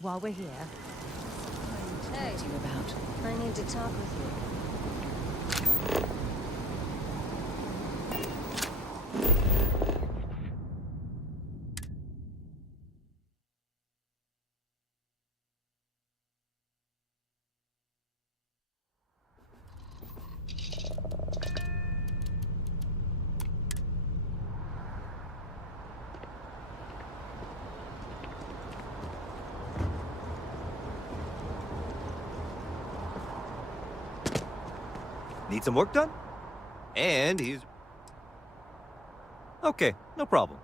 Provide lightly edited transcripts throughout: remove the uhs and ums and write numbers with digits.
while we're here. Hey, To you about. I need to talk with you. Need some work done? And he's... Okay, no problem.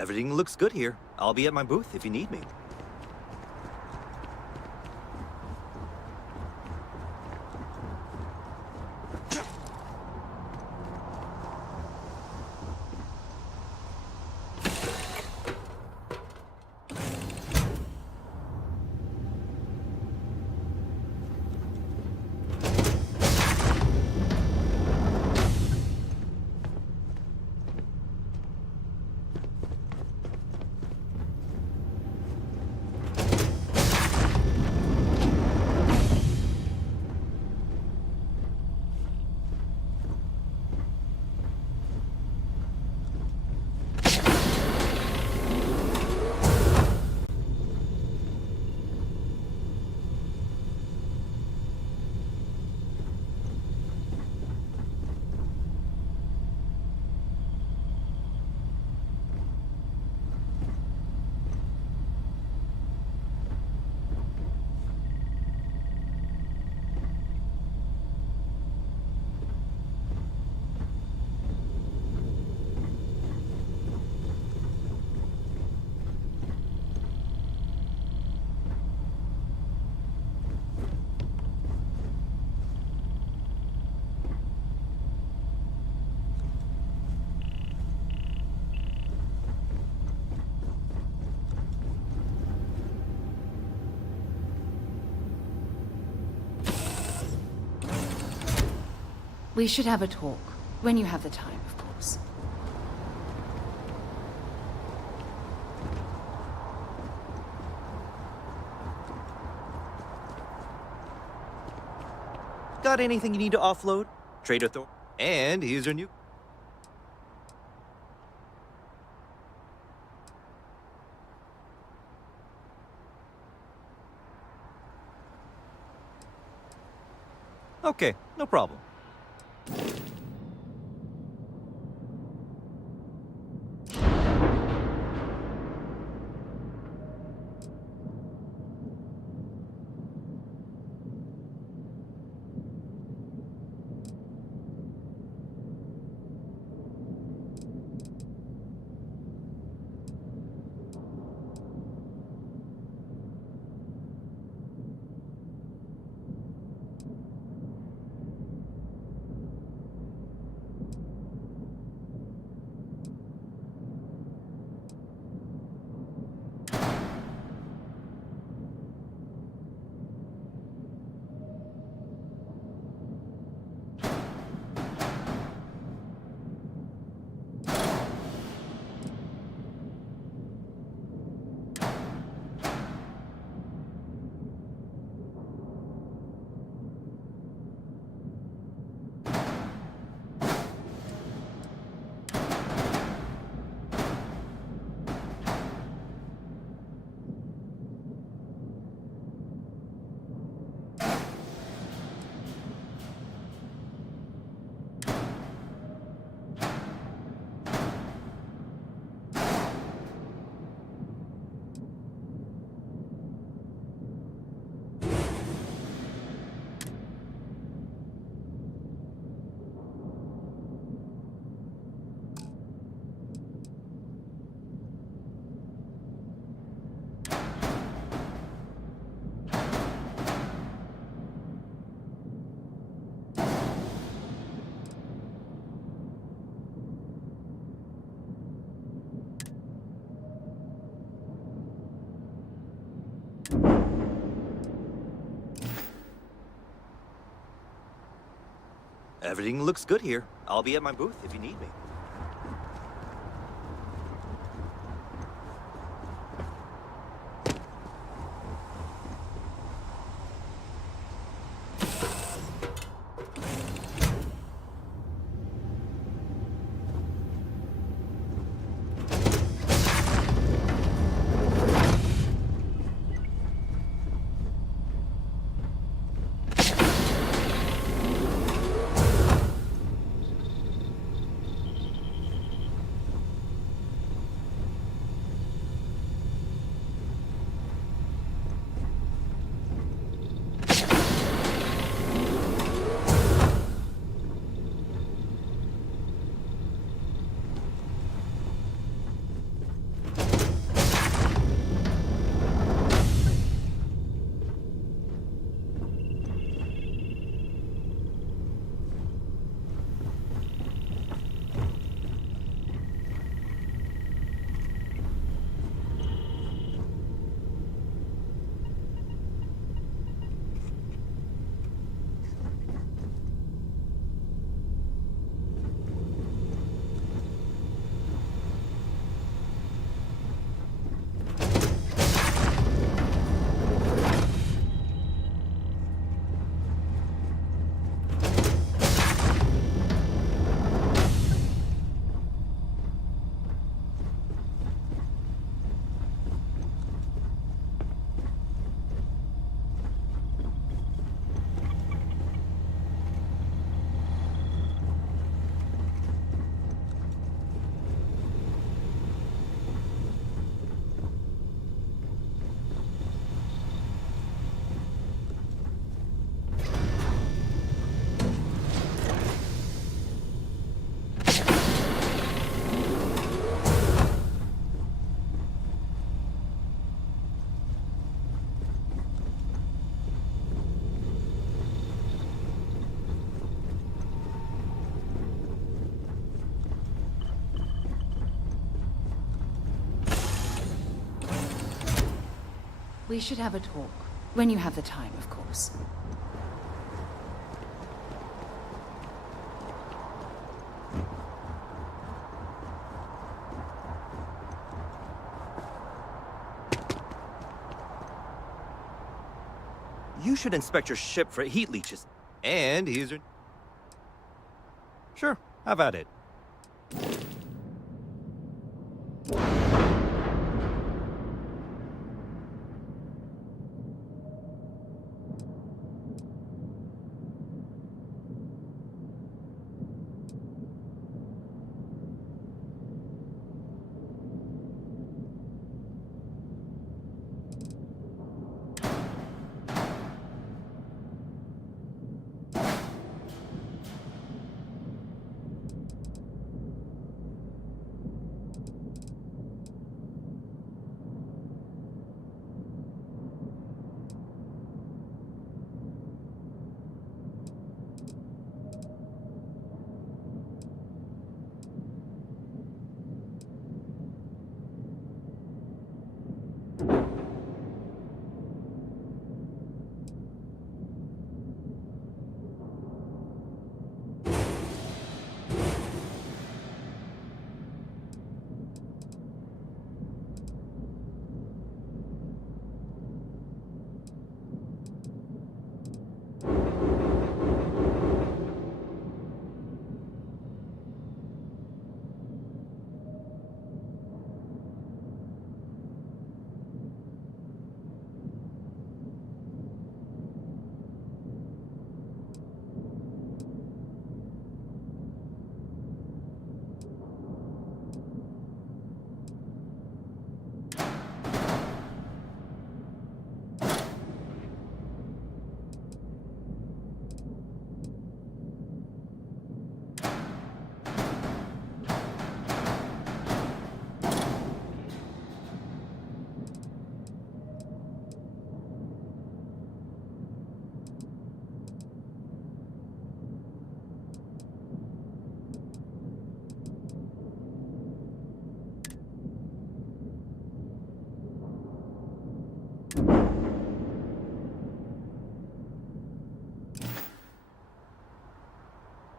Everything looks good here. I'll be at my booth if you need me. We should have a talk. When you have the time, of course. Got anything you need to offload? Trade authority. And here's your new... Okay, no problem. Everything looks good here. I'll be at my booth if you need me. We should have a talk. When you have the time, of course. You should inspect your ship for heat leeches. And he's... Sure, have at it.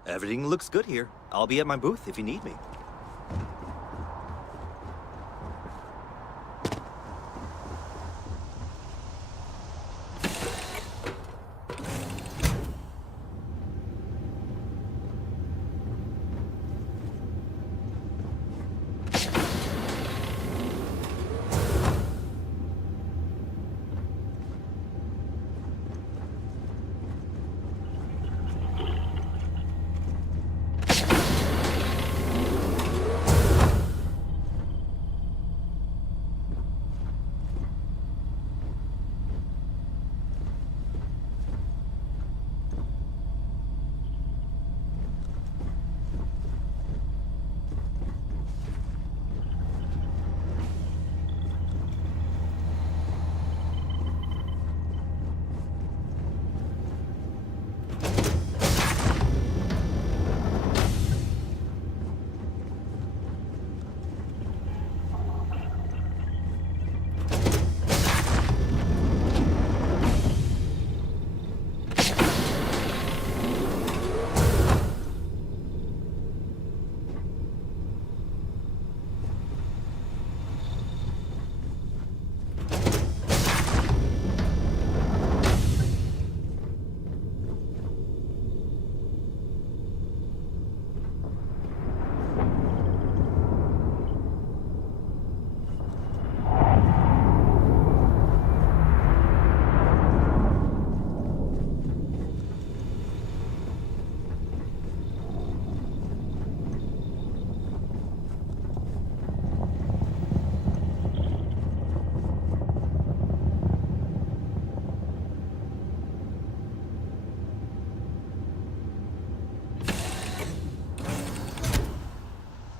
Everything looks good here. I'll be at my booth if you need me.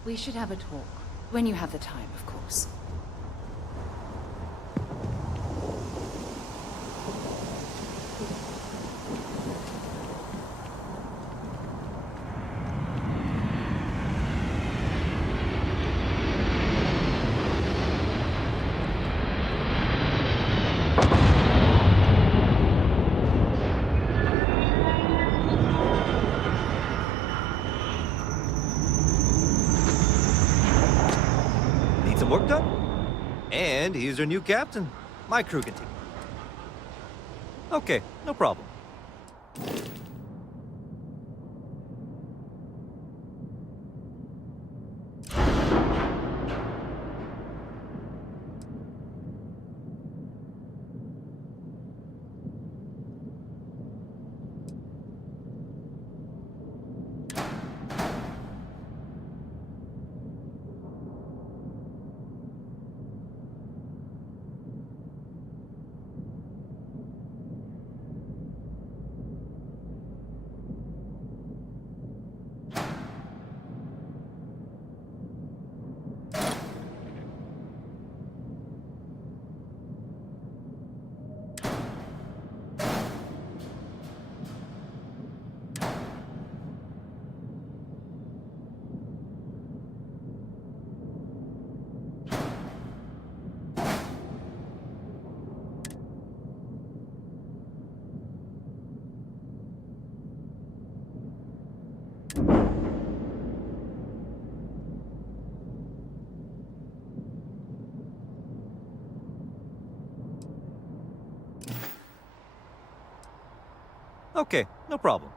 We should have a talk. When you have the time, of course. And he's our new captain. My crew can take it. Okay, no problem. Okay, no problem.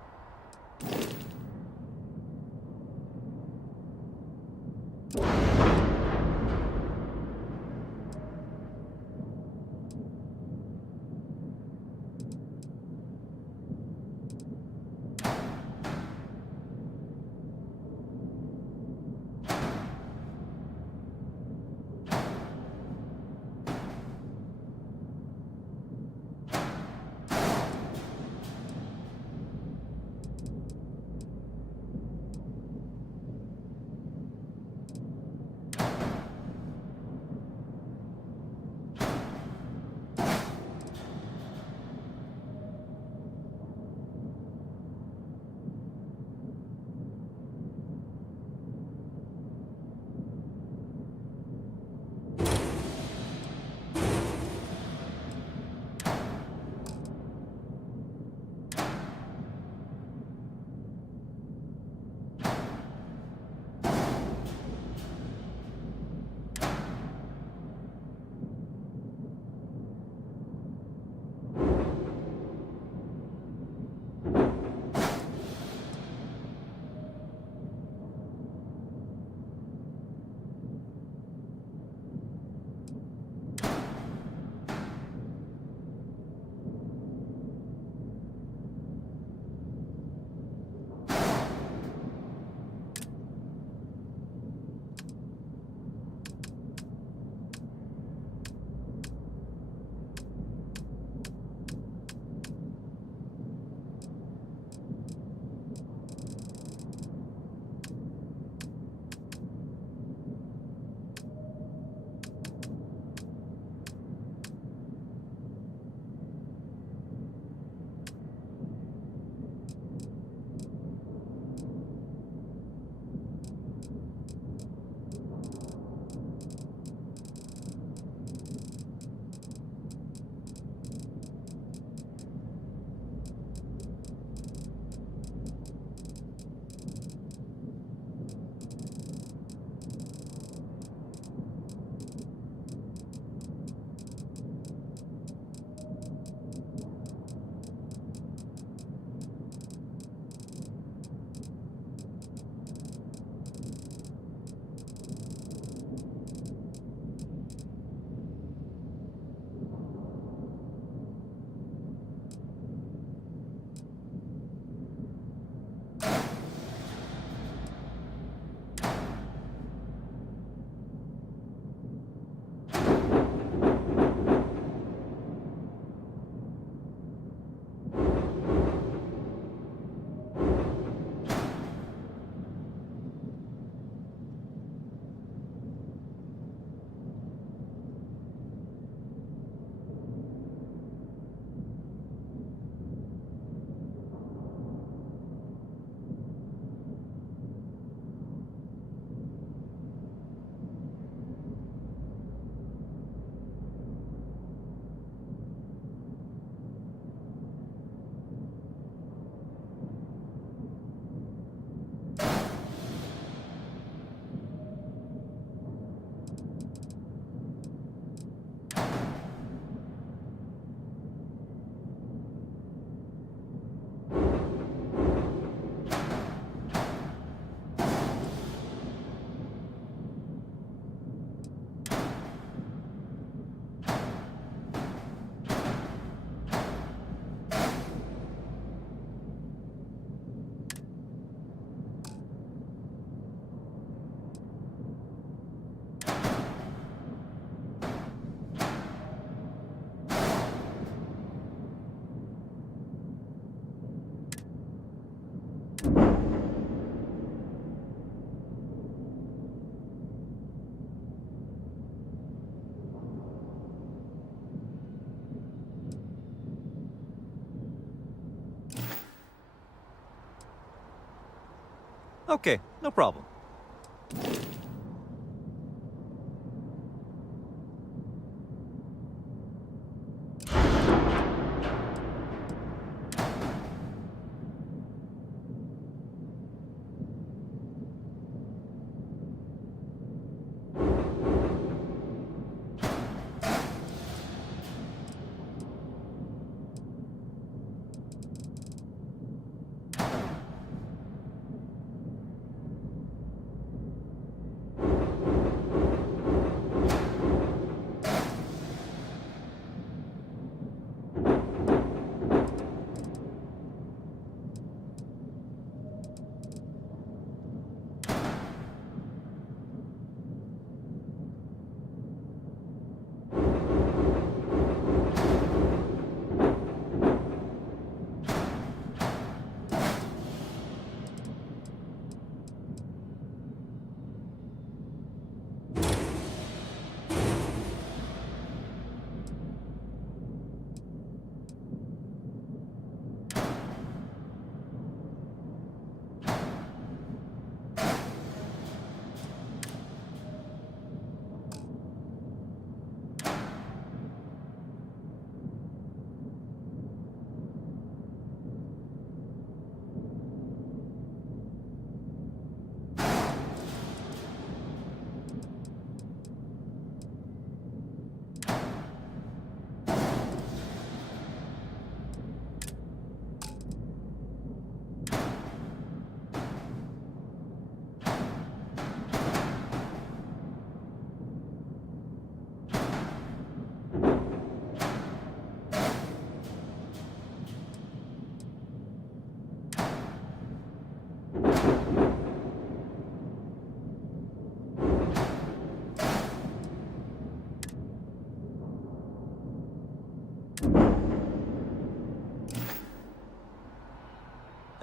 Okay, no problem.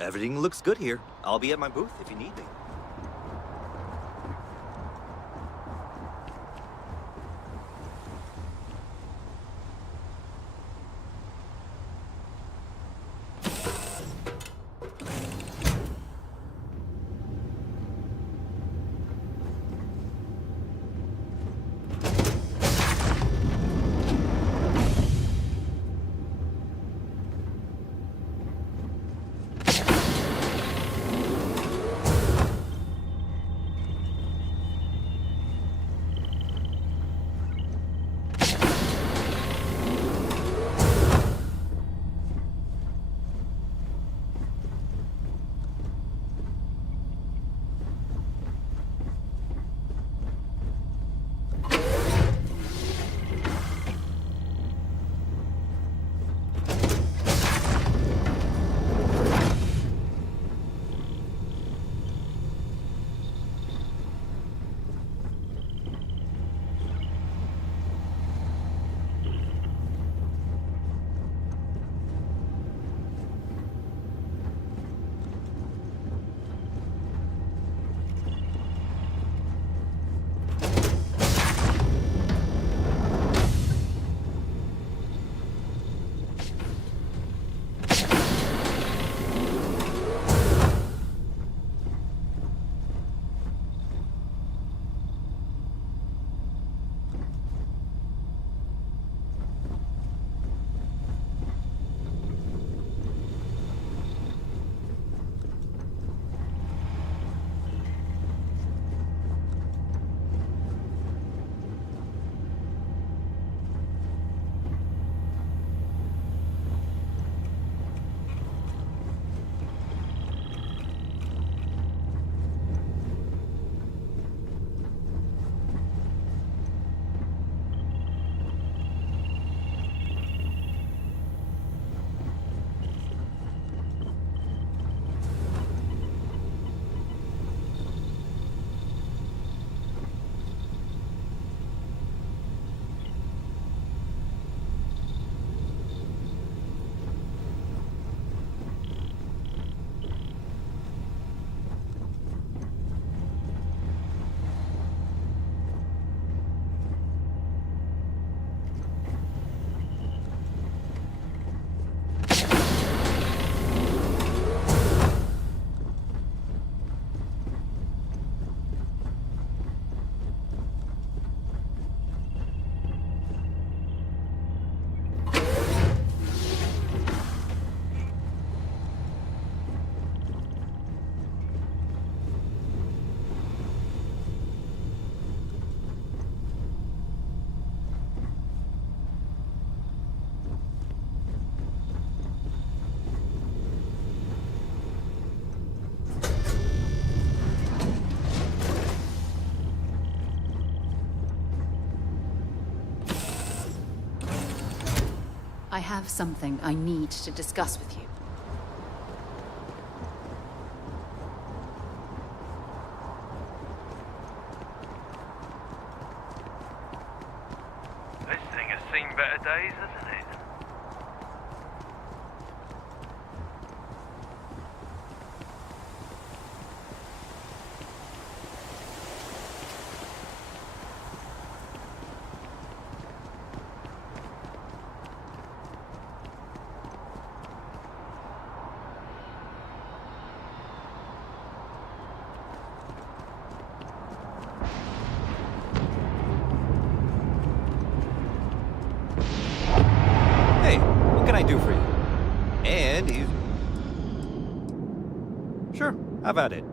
Everything looks good here. I'll be at my booth if you need me. I have something I need to discuss with you. This thing has seen better days, hasn't it? Hey, what can I do for you? And he's... Sure, how about it?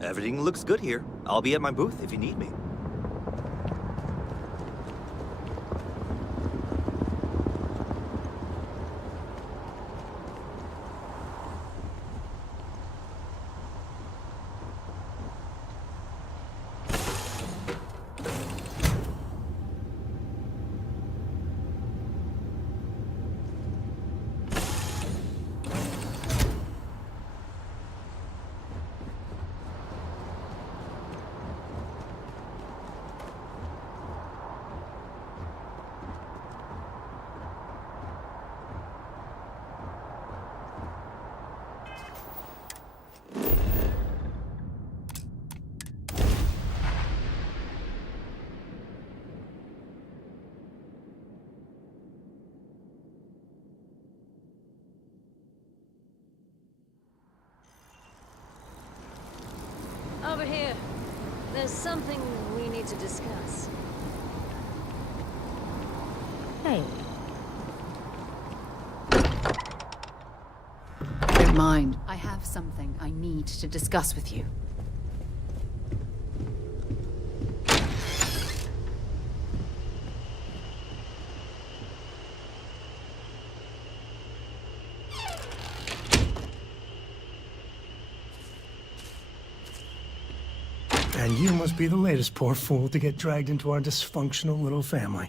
Everything looks good here. I'll be at my booth if you need me. Over here. There's something we need to discuss. Hey. Don't mind. I have something I need to discuss with you. And you must be the latest poor fool to get dragged into our dysfunctional little family.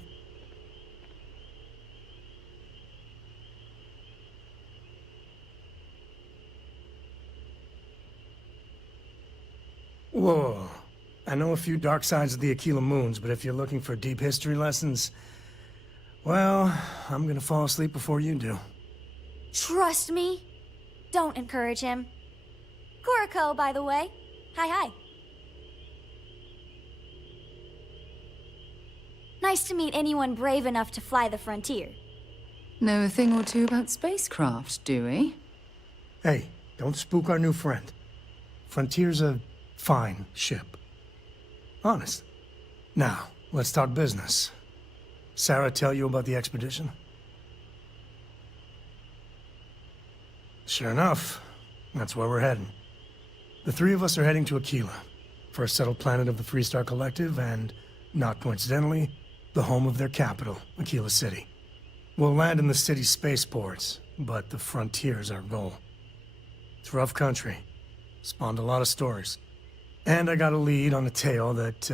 Whoa. I know a few dark sides of the Aquila Moons, but if you're looking for deep history lessons, well, I'm gonna fall asleep before you do. Trust me. Don't encourage him. Kuriko, by the way. Hi. nice to meet anyone brave enough to fly the frontier. Know a thing or two about spacecraft, do we? Hey, don't spook our new friend. Frontier's a fine ship. Honest. Now, let's talk business. Sarah tell you about the expedition? Sure enough, that's where we're heading. The three of us are heading to Aquila, first settled planet of the Freestar Collective and, not coincidentally, the home of their capital, Aquila City. We'll land in the city's spaceports, but the frontier's our goal. It's rough country. Spawned a lot of stories. And I got a lead on a tale that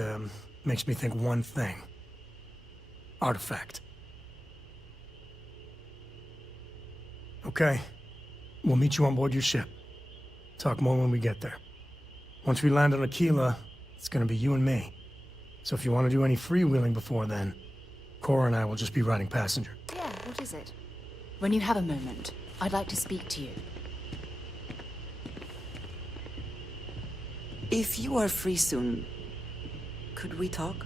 makes me think one thing. Artifact. Okay. We'll meet you on board your ship. Talk more when we get there. Once we land on Aquila, it's gonna be you and me. So if you want to do any freewheeling before then, Cora and I will just be riding passenger. Yeah, what is it? When you have a moment, I'd like to speak to you. If you are free soon, could we talk?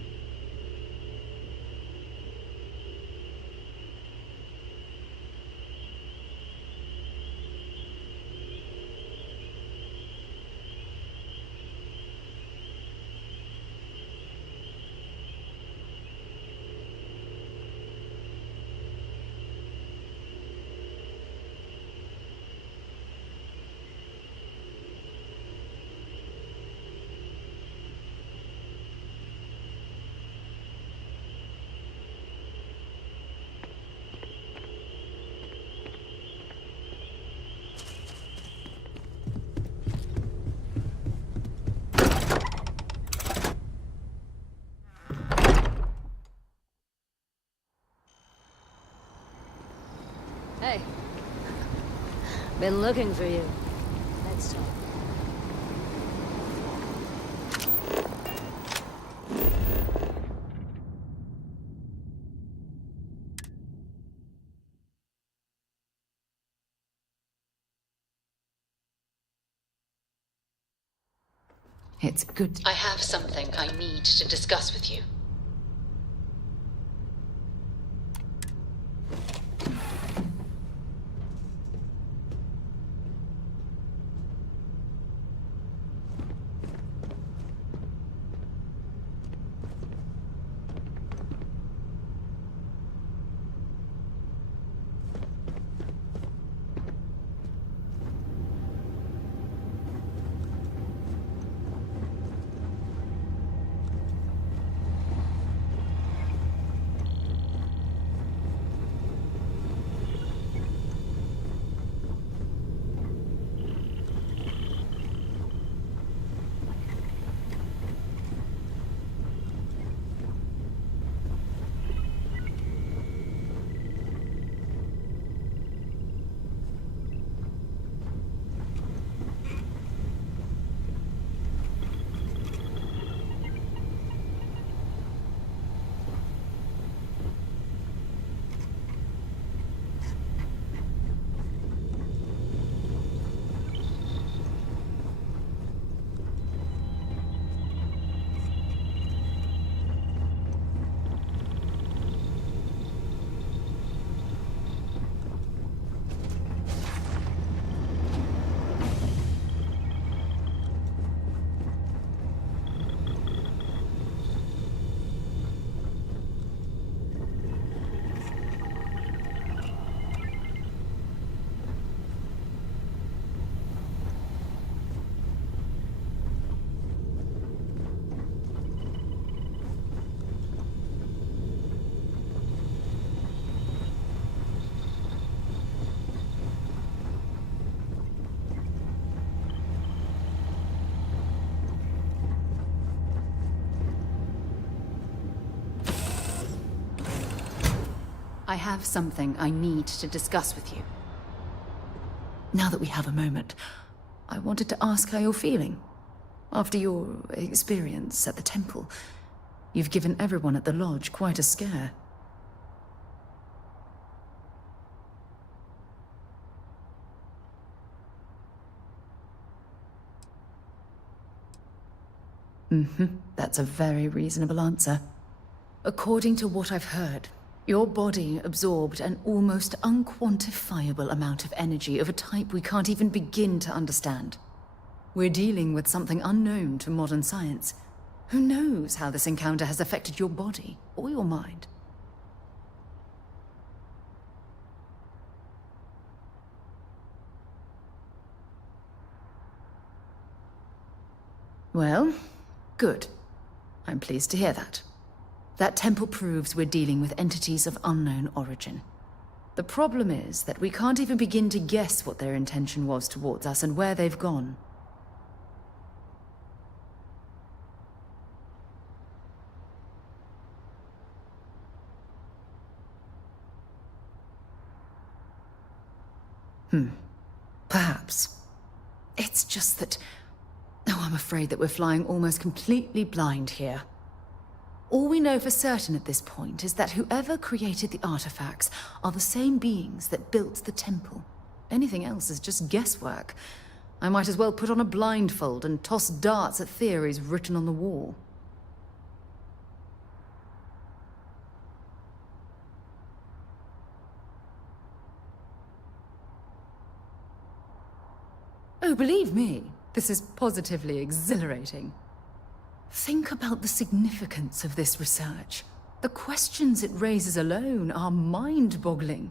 Hey. Been looking for you. Let's talk. It's good. I have something I need to discuss with you. I have something I need to discuss with you. Now that we have a moment, I wanted to ask how you're feeling. After your experience at the temple, you've given everyone at the lodge quite a scare. That's a very reasonable answer. According to what I've heard, your body absorbed an almost unquantifiable amount of energy of a type we can't even begin to understand. We're dealing with something unknown to modern science. Who knows how this encounter has affected your body or your mind? Well, good. I'm pleased to hear that. That temple proves we're dealing with entities of unknown origin. The problem is that we can't even begin to guess what their intention was towards us and where they've gone. Perhaps. It's just that... Oh, I'm afraid that we're flying almost completely blind here. All we know for certain at this point is that whoever created the artifacts are the same beings that built the temple. Anything else is just guesswork. I might as well put on a blindfold and toss darts at theories written on the wall. Oh, believe me, this is positively exhilarating. Think about the significance of this research. The questions it raises alone are mind-boggling.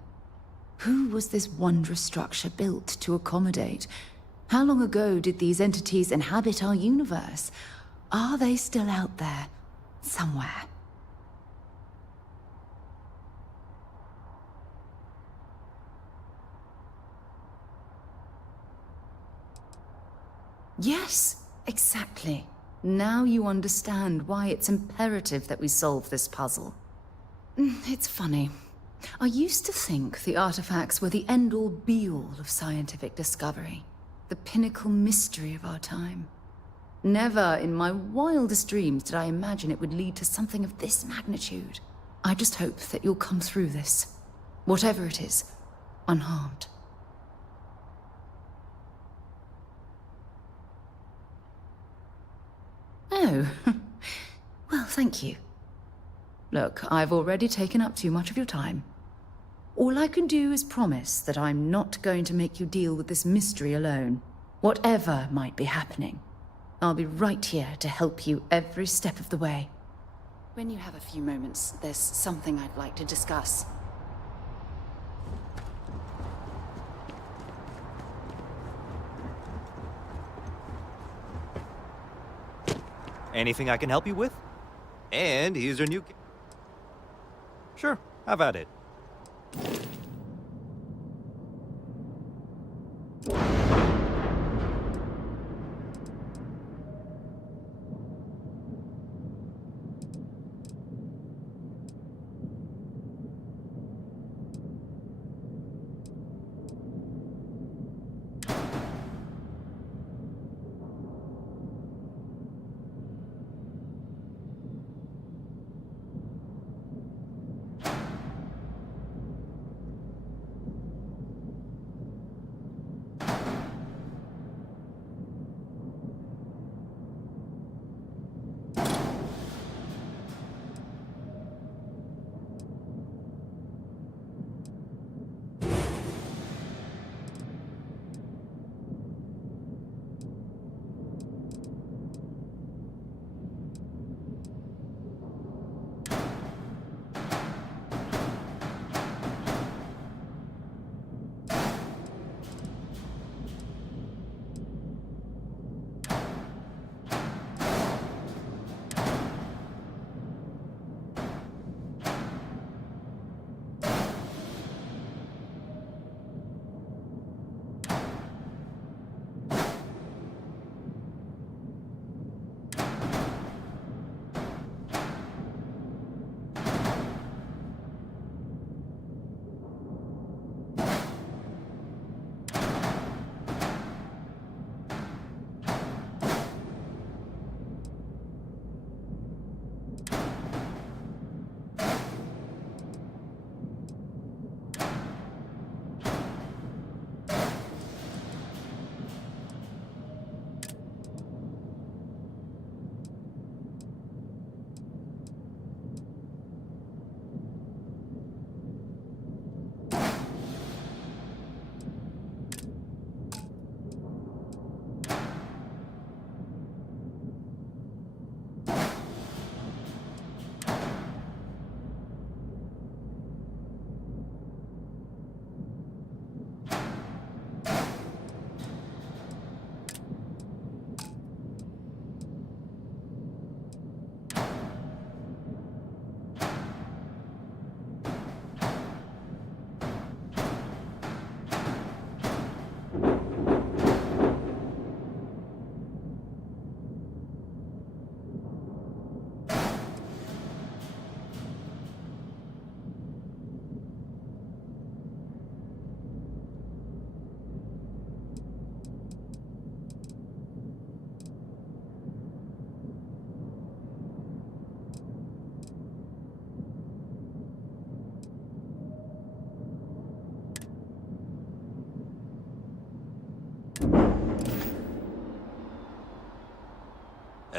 Who was this wondrous structure built to accommodate? How long ago did these entities inhabit our universe? Are they still out there, somewhere? Yes, exactly. Now you understand why it's imperative that we solve this puzzle. It's funny. I used to think the artifacts were the end-all be-all of scientific discovery, the pinnacle mystery of our time. Never in my wildest dreams did I imagine it would lead to something of this magnitude. I just hope that you'll come through this, whatever it is, unharmed. Oh, well, thank you. Look, I've already taken up too much of your time. All I can do is promise that I'm not going to make you deal with this mystery alone. Whatever might be happening, I'll be right here to help you every step of the way. When you have a few moments, there's something I'd like to discuss. Anything I can help you with? And here's your new... Sure, have at it.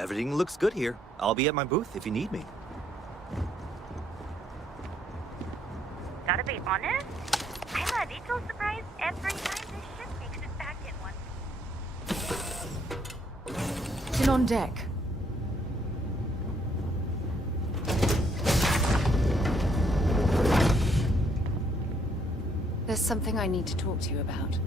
Everything looks good here. I'll be at my booth if you need me. Gotta be honest, I'm a little surprised every time this ship makes it back in one. Still on deck. There's something I need to talk to you about.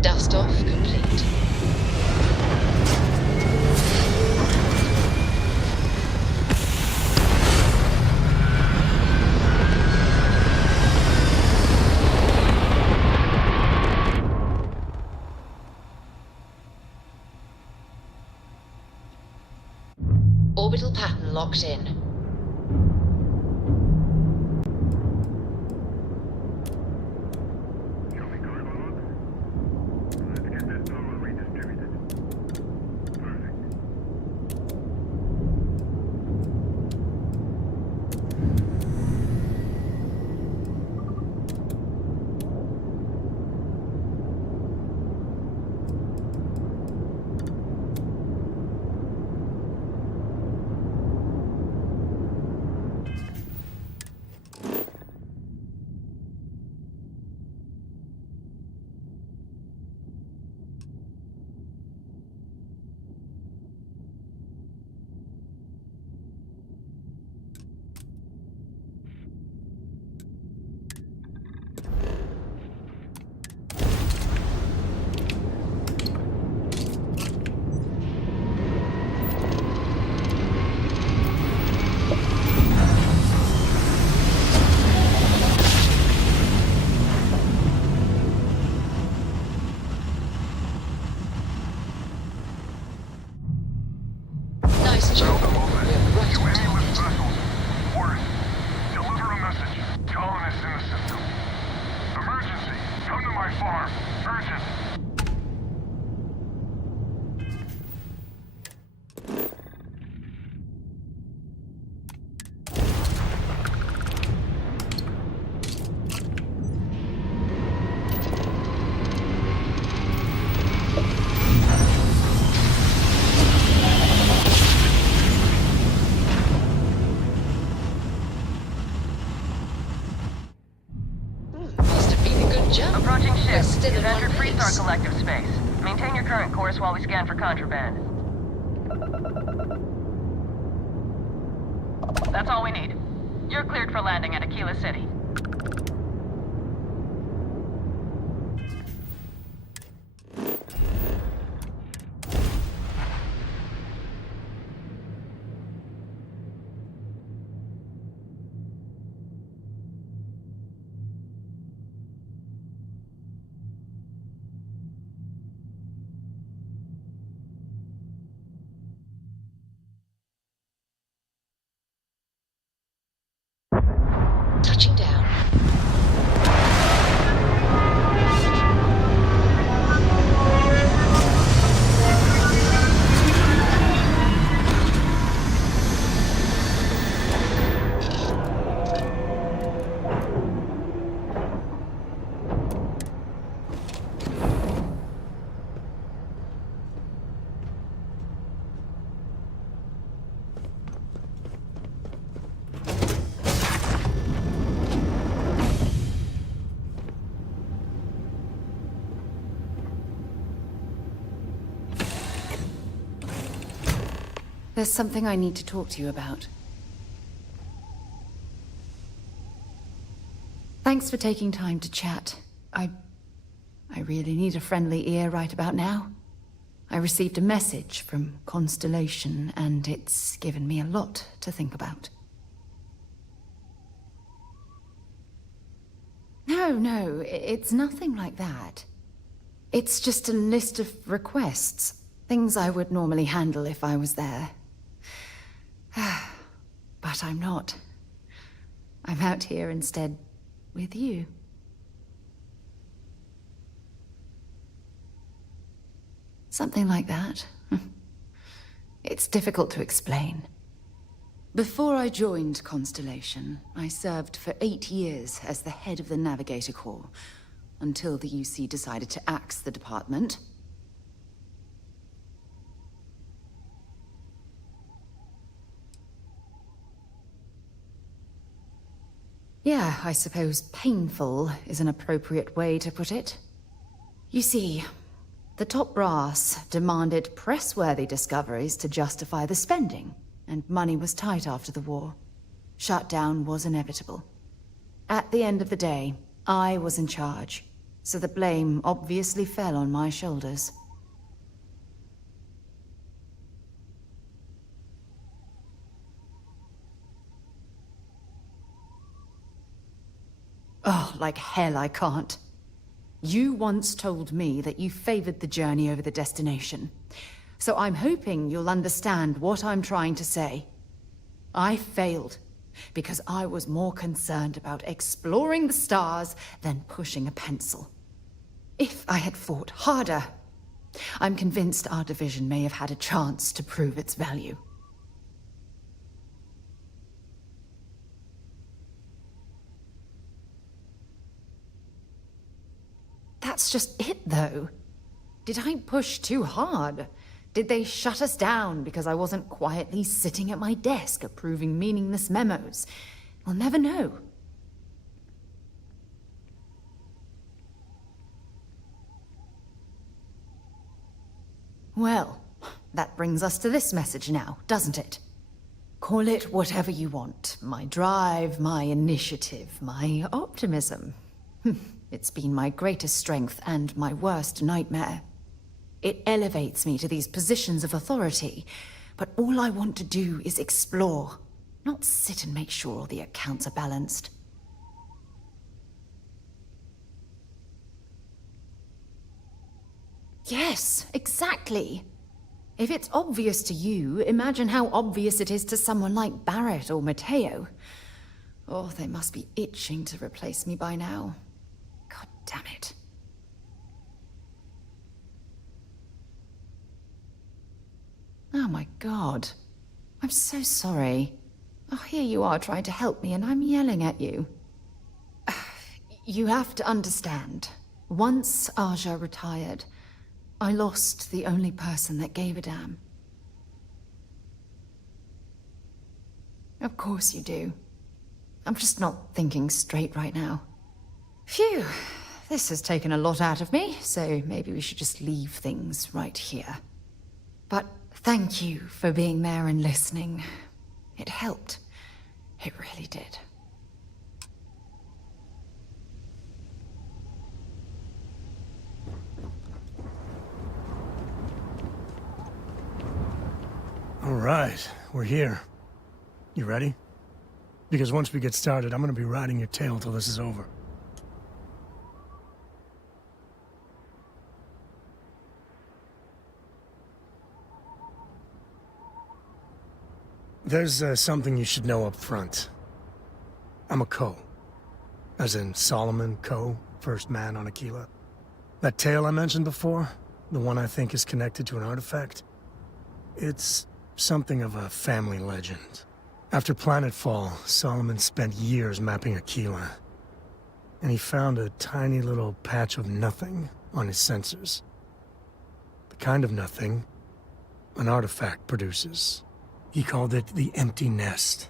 Dust off complete. Orbital pattern locked in. Nice job. We're right on target. Worse, deliver a message. Colonists in the system. Emergency! Come to my farm. Urgent. Must have been a good job. Approaching We're ship. still You've in entered one Freestar piece. Collective space. Maintain your current course while we scan for contraband. That's all we need. You're cleared for landing at Aquila City. Touching down. There's something I need to talk to you about. Thanks for taking time to chat. I really need a friendly ear right about now. I received a message from Constellation, and it's given me a lot to think about. No, it's nothing like that. It's just a list of requests. Things I would normally handle if I was there. But I'm not. I'm out here instead with you. Something like that. It's difficult to explain. Before I joined Constellation, I served for 8 years as the head of the Navigator Corps, until the UC decided to axe the department. Yeah, I suppose painful is an appropriate way to put it. You see, the top brass demanded press-worthy discoveries to justify the spending, and money was tight after the war. Shutdown was inevitable. At the end of the day, I was in charge, so the blame obviously fell on my shoulders. Oh, like hell I can't. You once told me that you favored the journey over the destination. So I'm hoping you'll understand what I'm trying to say. I failed because I was more concerned about exploring the stars than pushing a pencil. If I had fought harder, I'm convinced our division may have had a chance to prove its value. That's just it, though. Did I push too hard? Did they shut us down because I wasn't quietly sitting at my desk approving meaningless memos? We'll never know. Well, that brings us to this message now, doesn't it? Call it whatever you want. My drive, my initiative, my optimism. It's been my greatest strength and my worst nightmare. It elevates me to these positions of authority, but all I want to do is explore, not sit and make sure all the accounts are balanced. Yes, exactly. If it's obvious to you, imagine how obvious it is to someone like Barrett or Mateo. Oh, they must be itching to replace me by now. God damn it. Oh my God. I'm so sorry. Oh, here you are trying to help me and I'm yelling at you. You have to understand. Once Aja retired, I lost the only person that gave a damn. Of course you do. I'm just not thinking straight right now. Phew. This has taken a lot out of me, so maybe we should just leave things right here. But thank you for being there and listening. It helped. It really did. All right, we're here. You ready? Because once we get started, I'm gonna be riding your tail till this is over. There's something you should know up front. I'm a Co. As in Solomon Co., first man on Aquila. That tale I mentioned before, the one I think is connected to an artifact, it's something of a family legend. After planetfall, Solomon spent years mapping Aquila, and he found a tiny little patch of nothing on his sensors. The kind of nothing an artifact produces. He called it the Empty Nest.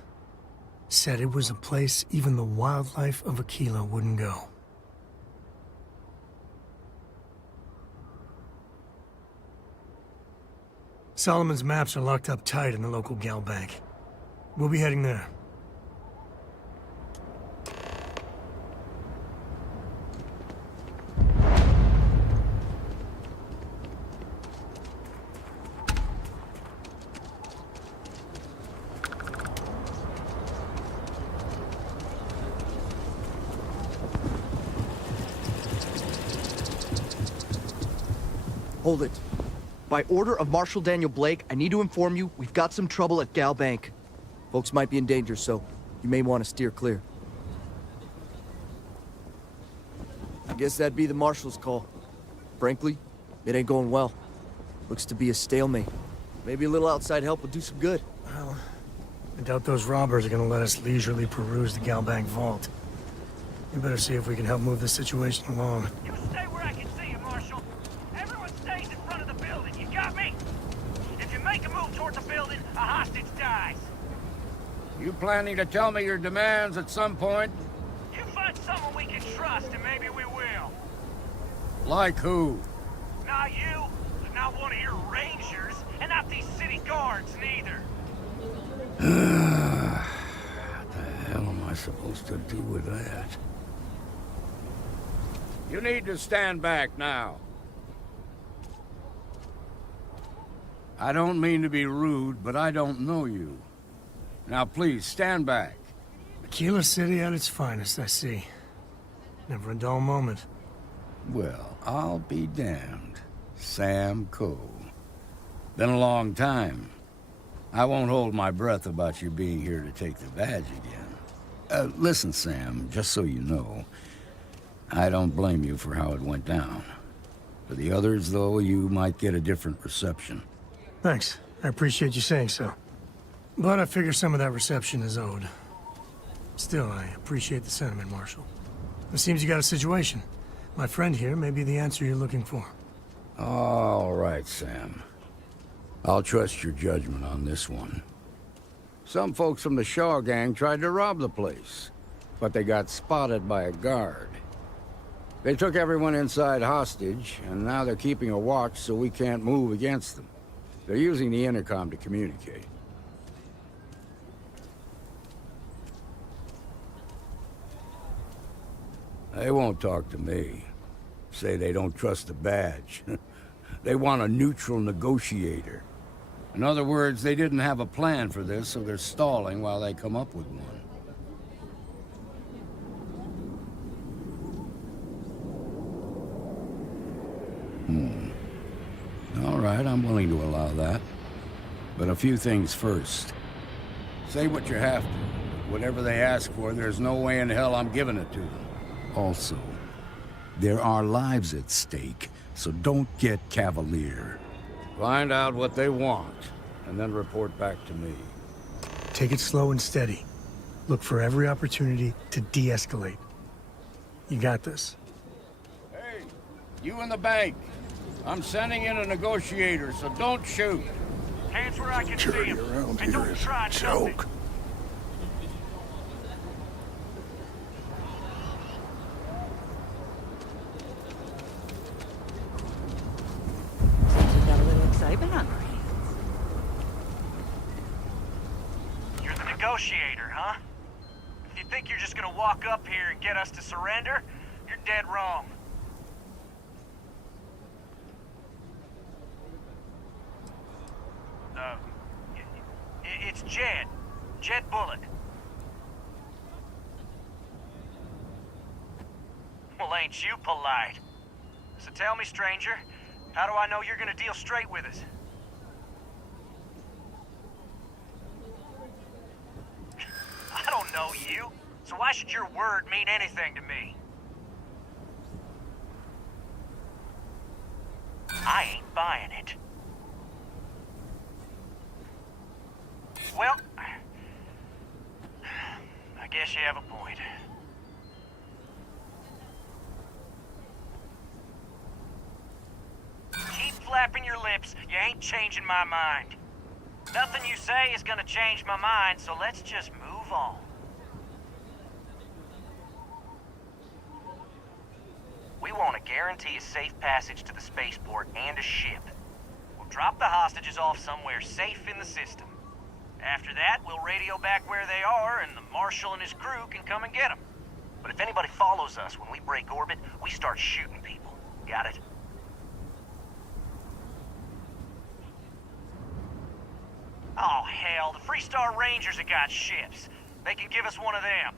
Said it was a place even the wildlife of Aquila wouldn't go. Solomon's maps are locked up tight in the local gal bank. We'll be heading there. Hold it. By order of Marshal Daniel Blake, I need to inform you we've got some trouble at Gal Bank. Folks might be in danger, so you may want to steer clear. I guess that'd be the Marshal's call. Frankly, it ain't going well. Looks to be a stalemate. Maybe a little outside help would do some good. Well, I doubt those robbers are gonna let us leisurely peruse the Gal Bank vault. We better see if we can help move this situation along. You stay where I can see you, Marshal. Everyone stays in front of the building, you got me? If you make a move toward the building, a hostage dies. You planning to tell me your demands at some point? You find someone we can trust, and maybe we will. Like who? Not you, not one of your rangers, and not these city guards, neither. What the hell am I supposed to do with that? You need to stand back now. I don't mean to be rude, but I don't know you. Now please, stand back. Aquila City at its finest, I see. Never a dull moment. Well, I'll be damned. Sam Coe. Been a long time. I won't hold my breath about you being here to take the badge again. Listen, Sam, just so you know, I don't blame you for how it went down. For the others, though, you might get a different reception. Thanks. I appreciate you saying so. But I figure some of that reception is owed. Still, I appreciate the sentiment, Marshal. It seems you got a situation. My friend here may be the answer you're looking for. All right, Sam. I'll trust your judgment on this one. Some folks from the Shaw gang tried to rob the place, but they got spotted by a guard. They took everyone inside hostage, and now they're keeping a watch so we can't move against them. They're using the intercom to communicate. They won't talk to me. Say they don't trust the badge. They want a neutral negotiator. In other words, they didn't have a plan for this, so they're stalling while they come up with one. All right, I'm willing to allow that. But a few things first. Say what you have to. Whatever they ask for, there's no way in hell I'm giving it to them. Also, there are lives at stake, so don't get cavalier. Find out what they want, and then report back to me. Take it slow and steady. Look for every opportunity to de-escalate. You got this. Hey, you in the bank. I'm sending in a negotiator, so don't shoot. Hands where I can see him, and don't try nothing. Got a little excitement on our hands. You're the negotiator, huh? If you think you're just gonna walk up here and get us to surrender, you're dead wrong. It's Jed. Jed Bullock. Well, ain't you polite? So tell me, stranger, how do I know you're gonna deal straight with us? I don't know you, so why should your word mean anything to me? I ain't buying it. Well, I guess you have a point. Keep flapping your lips, you ain't changing my mind. Nothing you say is gonna change my mind, so let's just move on. We want to guarantee a safe passage to the spaceport and a ship. We're drop the hostages off somewhere safe in the system. After that, we'll radio back where they are, and the Marshal and his crew can come and get them. But if anybody follows us when we break orbit, we start shooting people. Got it? Oh, hell, the Freestar Rangers have got ships. They can give us one of them.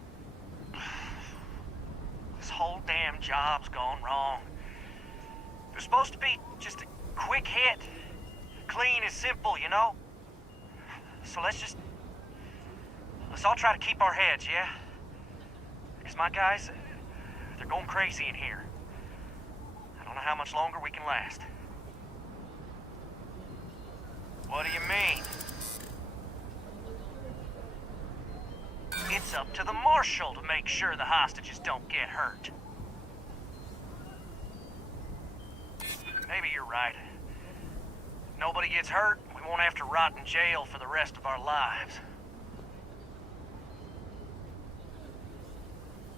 This whole damn job's gone wrong. They're supposed to be just a quick hit. Clean and simple, you know? So let's all try to keep our heads, yeah? Because my guys, they're going crazy in here. I don't know how much longer we can last. What do you mean? It's up to the Marshal to make sure the hostages don't get hurt. Maybe you're right. Nobody gets hurt, we won't have to rot in jail for the rest of our lives.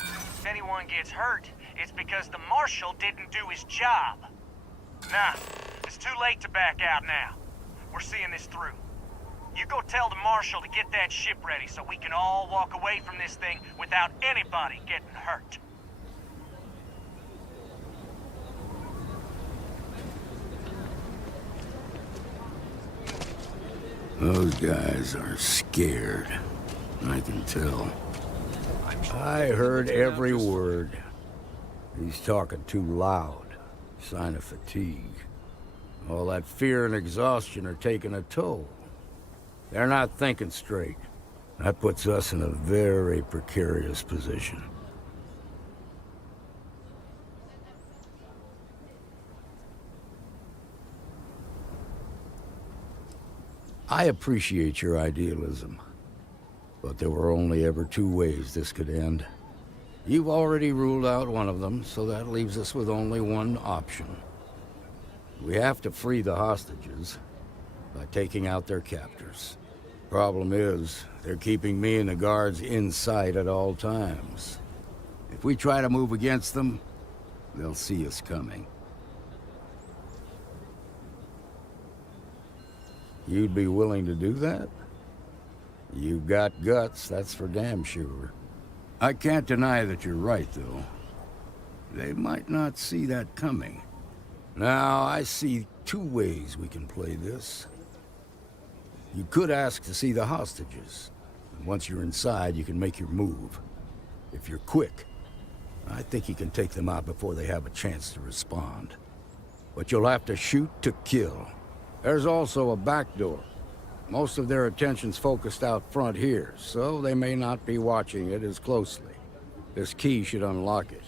If anyone gets hurt, it's because the Marshal didn't do his job. Nah, it's too late to back out now. We're seeing this through. You go tell the Marshal to get that ship ready so we can all walk away from this thing without anybody getting hurt. Those guys are scared. I can tell. I heard every word. He's talking too loud. Sign of fatigue. All that fear and exhaustion are taking a toll. They're not thinking straight. That puts us in a very precarious position. I appreciate your idealism, but there were only ever two ways this could end. You've already ruled out one of them, so that leaves us with only one option. We have to free the hostages by taking out their captors. Problem is, they're keeping me and the guards in sight at all times. If we try to move against them, they'll see us coming. You'd be willing to do that? You've got guts, that's for damn sure. I can't deny that you're right, though. They might not see that coming. Now, I see two ways we can play this. You could ask to see the hostages. And once you're inside, you can make your move. If you're quick, I think you can take them out before they have a chance to respond. But you'll have to shoot to kill. There's also a back door. Most of their attention's focused out front here, so they may not be watching it as closely. This key should unlock it.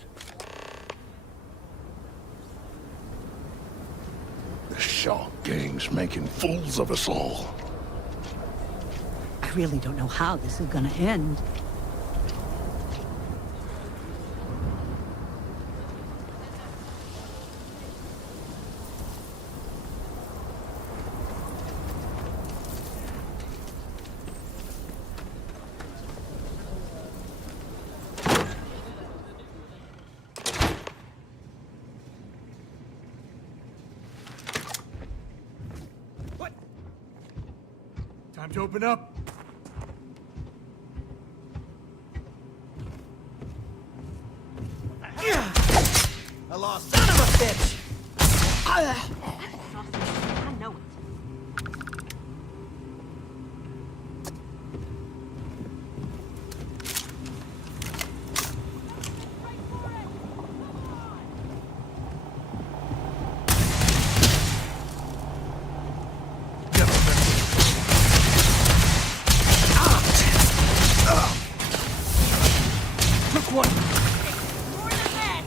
The Shaw gang's making fools of us all. I really don't know how this is gonna end. Time to open up. I lost. Son of a bitch! I know it. Took one. More than that.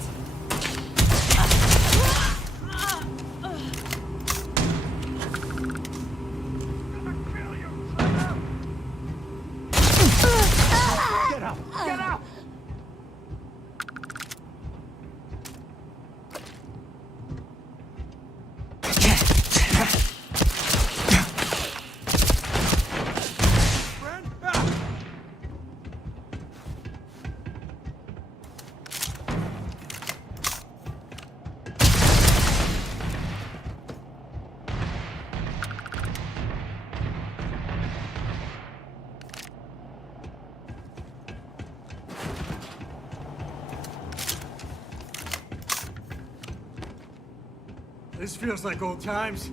This feels like old times.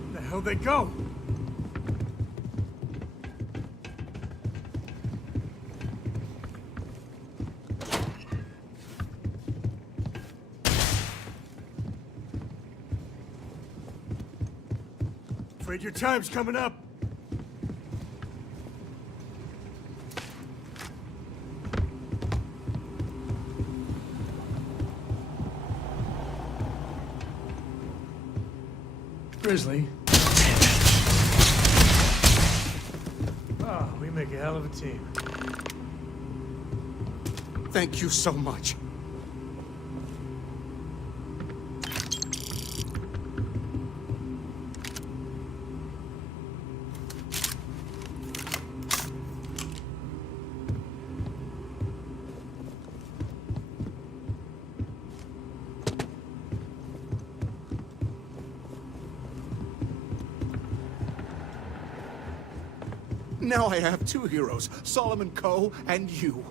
Where the hell'd they go? Afraid your time's coming up. Grizzly. Oh, we make a hell of a team. Thank you so much. Now I have two heroes, Solomon Coe and you.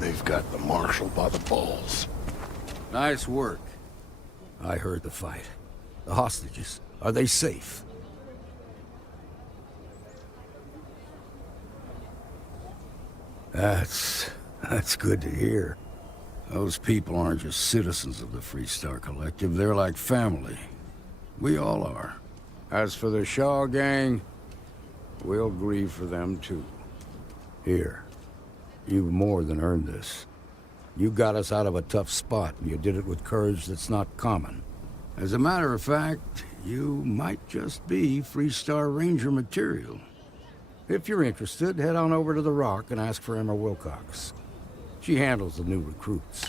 They've got the Marshal by the balls. Nice work. I heard the fight. The hostages, are they safe? That's good to hear. Those people aren't just citizens of the Freestar Collective, they're like family. We all are. As for the Shaw gang, we'll grieve for them too. Here. You've more than earned this. You got us out of a tough spot, and you did it with courage that's not common. As a matter of fact, you might just be Freestar Ranger material. If you're interested, head on over to the Rock and ask for Emma Wilcox. She handles the new recruits.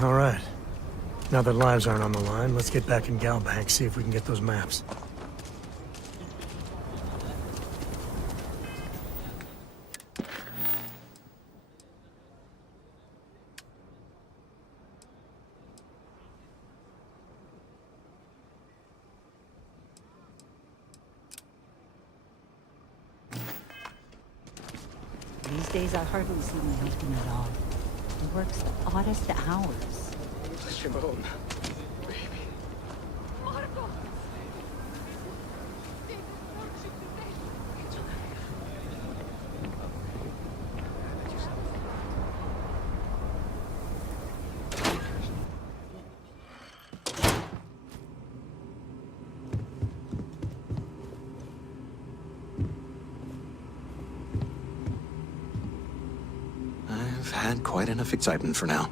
All right. Now that lives aren't on the line, let's get back in Galbank, see if we can get those maps. These days, I hardly see my husband at all. He works the oddest hours. Bless your bone. I've had quite enough excitement for now.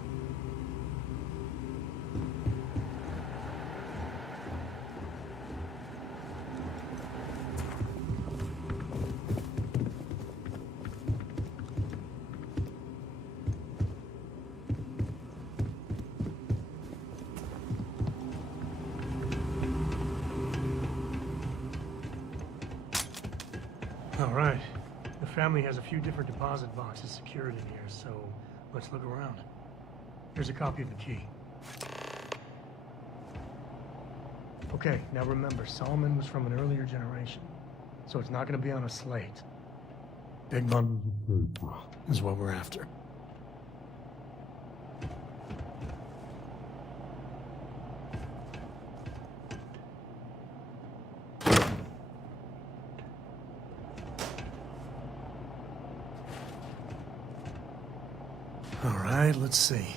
All right. The family has a few different deposit boxes secured in here, so let's look around. Here's a copy of the key. Okay, now remember, Solomon was from an earlier generation, so it's not going to be on a slate. Big bundles of food is what we're after. All right, let's see.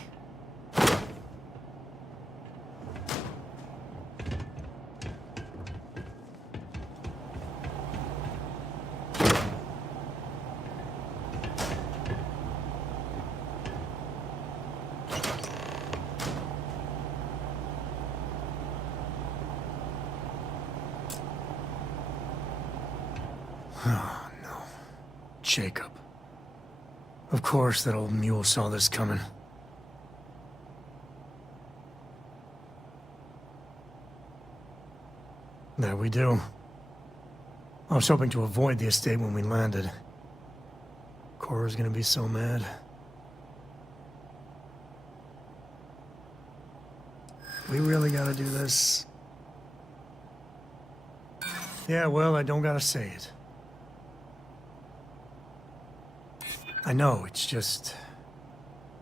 Oh, no. Jacob. Of course that old mule saw this coming. There we do. I was hoping to avoid the estate when we landed. Cora's gonna be so mad. We really gotta do this? Yeah, well, I don't gotta say it. I know, it's just...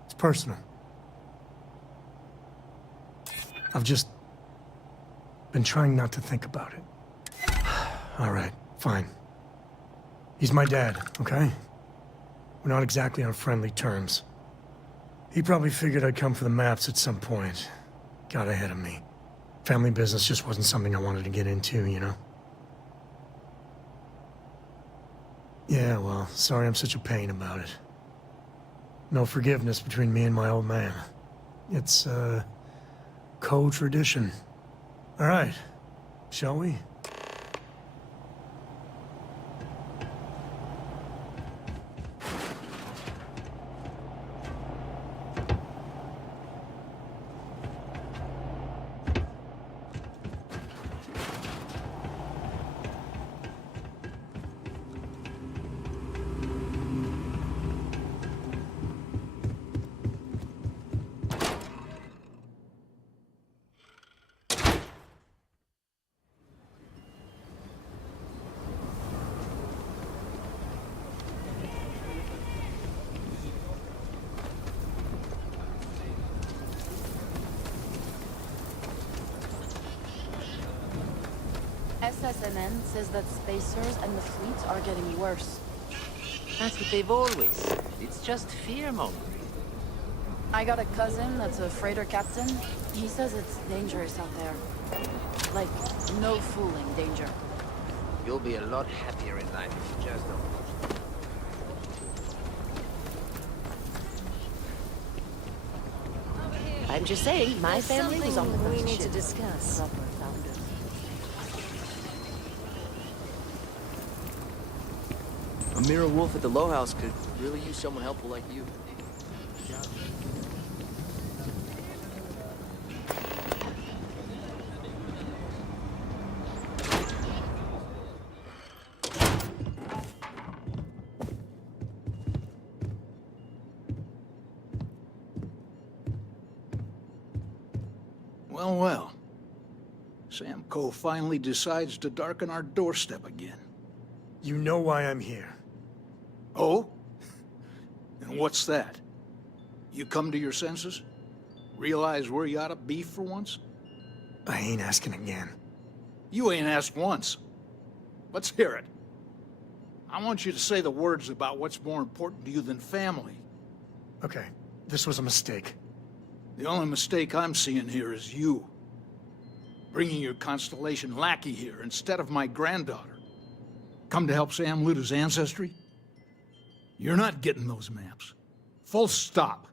it's personal. I've just been trying not to think about it. All right, fine. He's my dad, okay? We're not exactly on friendly terms. He probably figured I'd come for the maps at some point. Got ahead of me. Family business just wasn't something I wanted to get into, you know? Yeah, well, sorry I'm such a pain about it. No forgiveness between me and my old man. It's, co-tradition. All right, shall we? SSNN says that spacers and the fleet are getting worse. That's what they've always said. It's just fear-mongering. I got a cousin that's a freighter captain. He says it's dangerous out there. Like, no fooling danger. You'll be a lot happier in life if you just don't. I'm just saying, my family was on the first we need to discuss. Amira Wolf at the Low House could really use someone helpful like you. Well, well. Sam Coe finally decides to darken our doorstep again. You know why I'm here. Oh? And what's that? You come to your senses? Realize where you ought to be for once? I ain't asking again. You ain't asked once. Let's hear it. I want you to say the words about what's more important to you than family. Okay, this was a mistake. The only mistake I'm seeing here is you. Bringing your Constellation lackey here instead of my granddaughter. Come to help Sam loot his ancestry? You're not getting those maps. Full stop.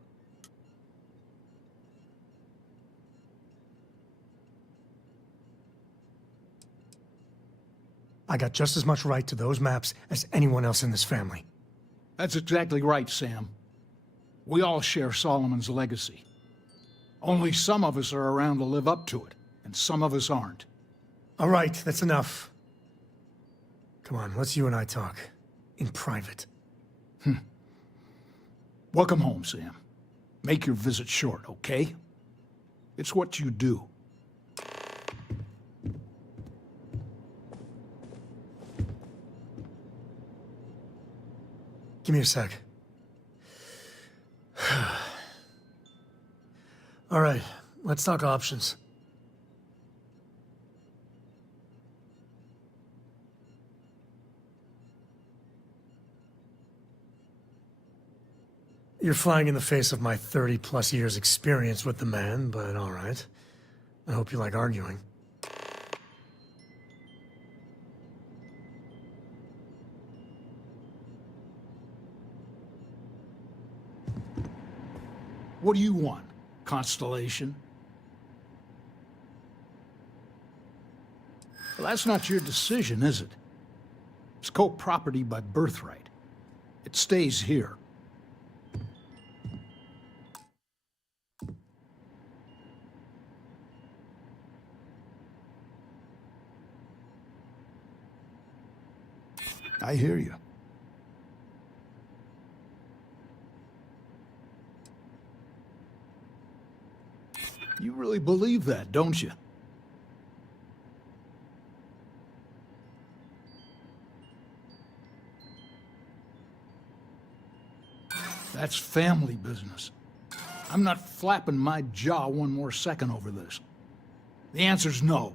I got just as much right to those maps as anyone else in this family. That's exactly right, Sam. We all share Solomon's legacy. Only some of us are around to live up to it, and some of us aren't. All right, that's enough. Come on, let's you and I talk. In private. Welcome home, Sam. Make your visit short, okay? It's what you do. Give me a sec. All right, let's talk options. You're flying in the face of my 30-plus years experience with the man, but all right. I hope you like arguing. What do you want, Constellation? Well, that's not your decision, is it? It's co-property by birthright. It stays here. I hear you. You really believe that, don't you? That's family business. I'm not flapping my jaw one more second over this. The answer's no.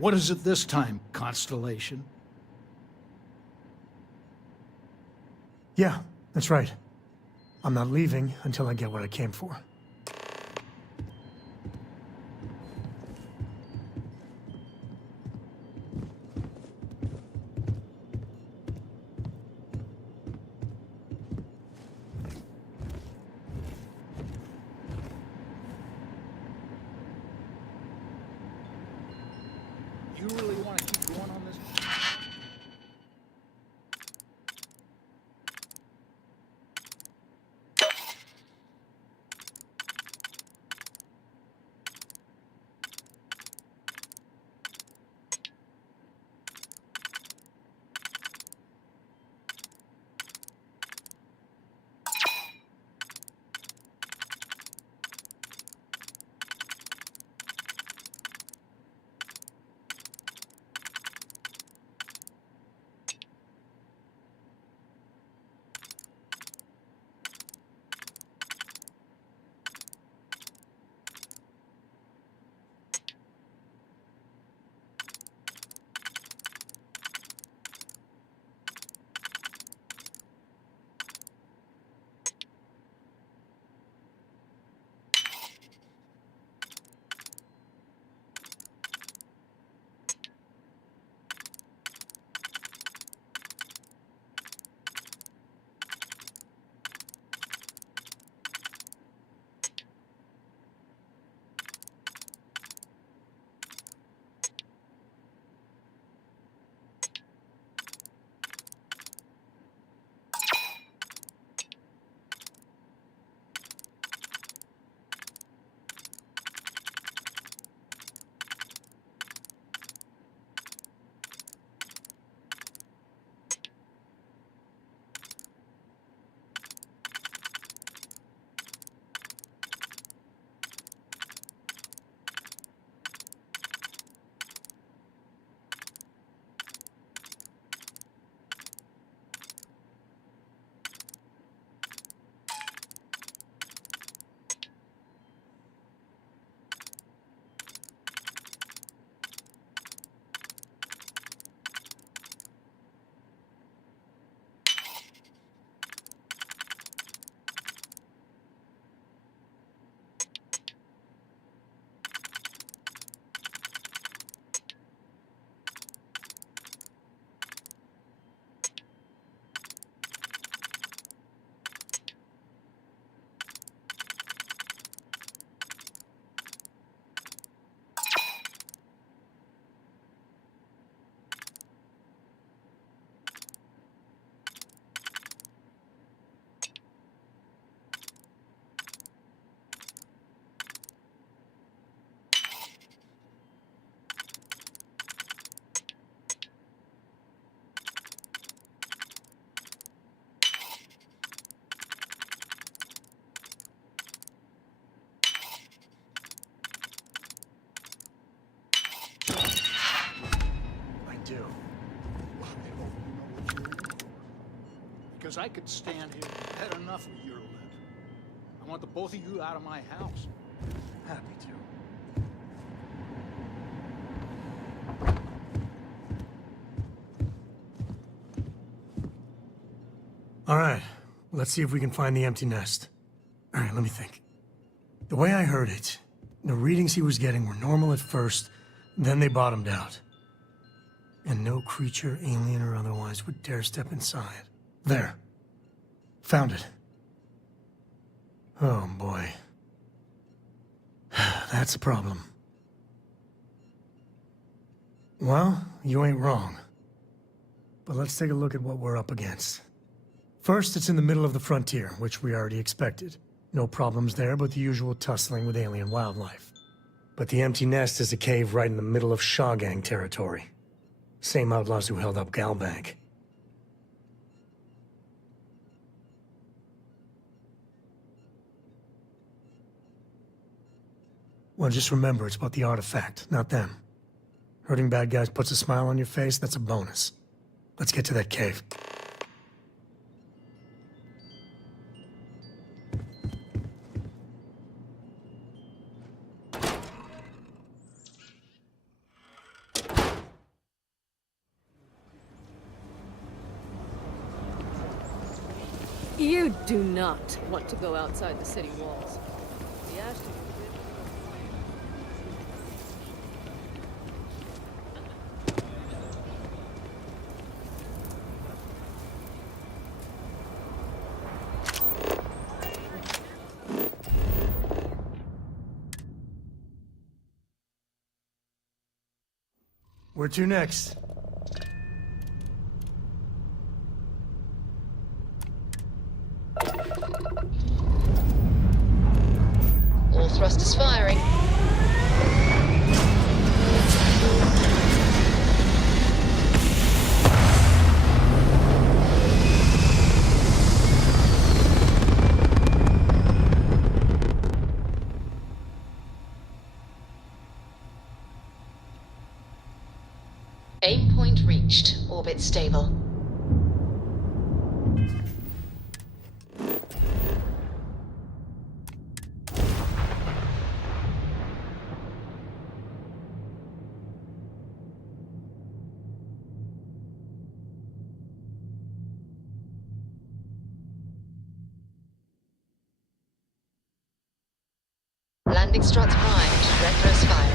What is it this time, Constellation? Yeah, that's right. I'm not leaving until I get what I came for. You really want to keep going on this? do. Because I could stand here and had enough of your lip. I want the both of you out of my house. Happy to. All right. Let's see if we can find the empty nest. All right, let me think. The way I heard it, the readings he was getting were normal at first, then they bottomed out. And no creature, alien or otherwise, would dare step inside. There. Found it. Oh, boy. That's a problem. Well, you ain't wrong. But let's take a look at what we're up against. First, it's in the middle of the frontier, which we already expected. No problems there, but the usual tussling with alien wildlife. But the empty nest is a cave right in the middle of Shaw Gang territory. Same outlaws who held up Galbank. Well, just remember, it's about the artifact, not them. Hurting bad guys puts a smile on your face, that's a bonus. Let's get to that cave. You do not want to go outside the city walls. The Ashton... Where to next? All thrusters firing. Aim point reached. Orbit stable. Landing struts primed. Retros firing.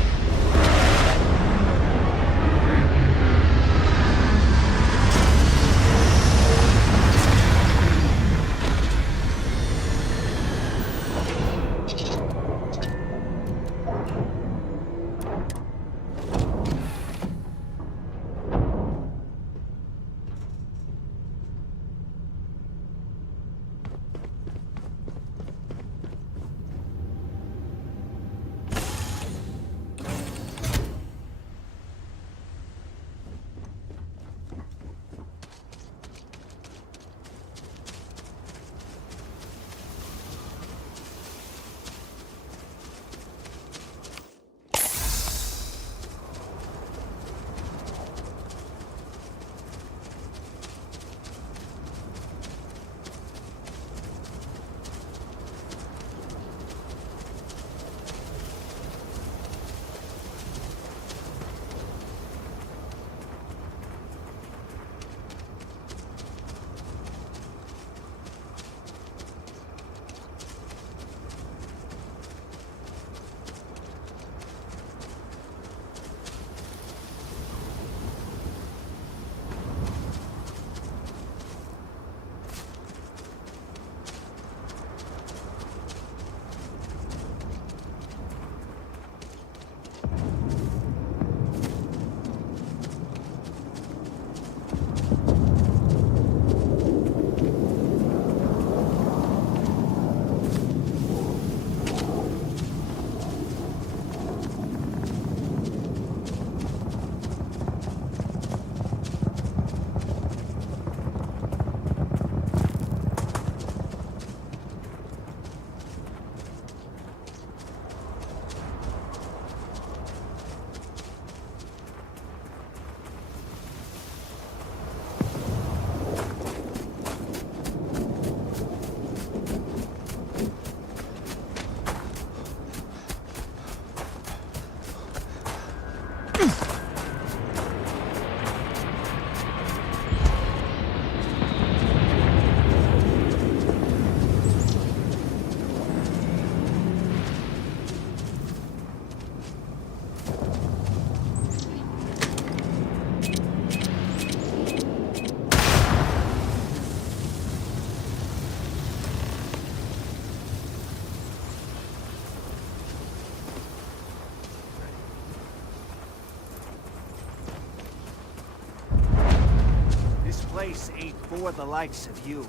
for the likes of you.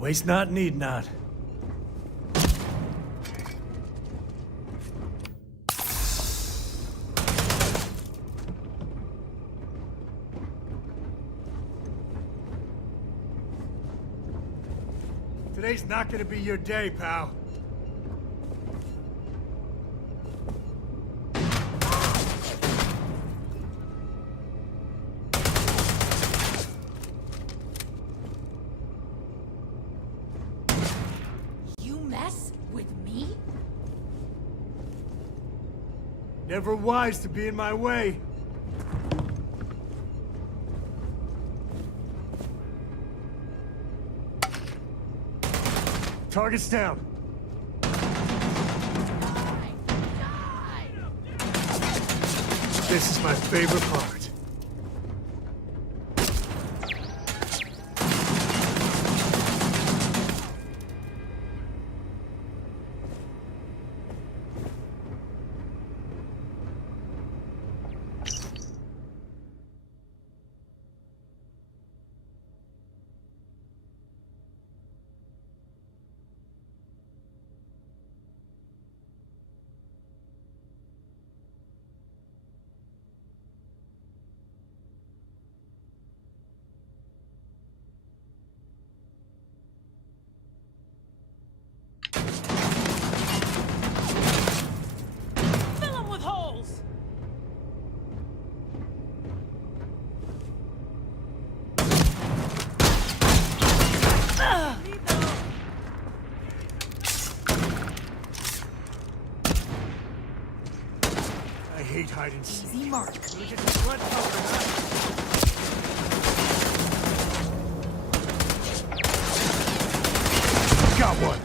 Waste not, need not. Today's not gonna be your day, pal. Never wise to be in my way. Target's down. This is my favorite part. I hate hide and seek. Easy mark. Look at the sweat cover, huh? Got one.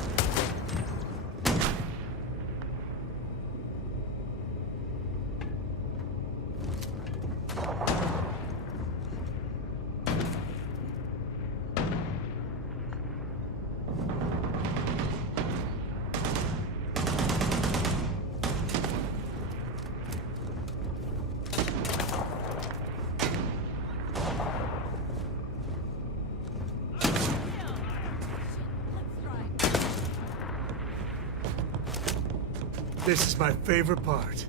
This is my favorite part.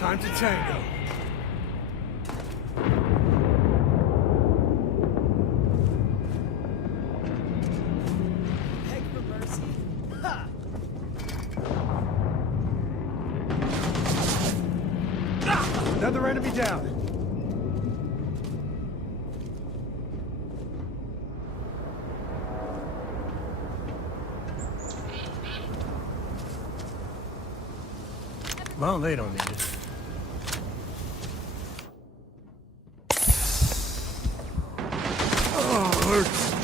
Time to tango. Beg for mercy? Ha! Another enemy down. Well, they don't need it. Oh, hurts.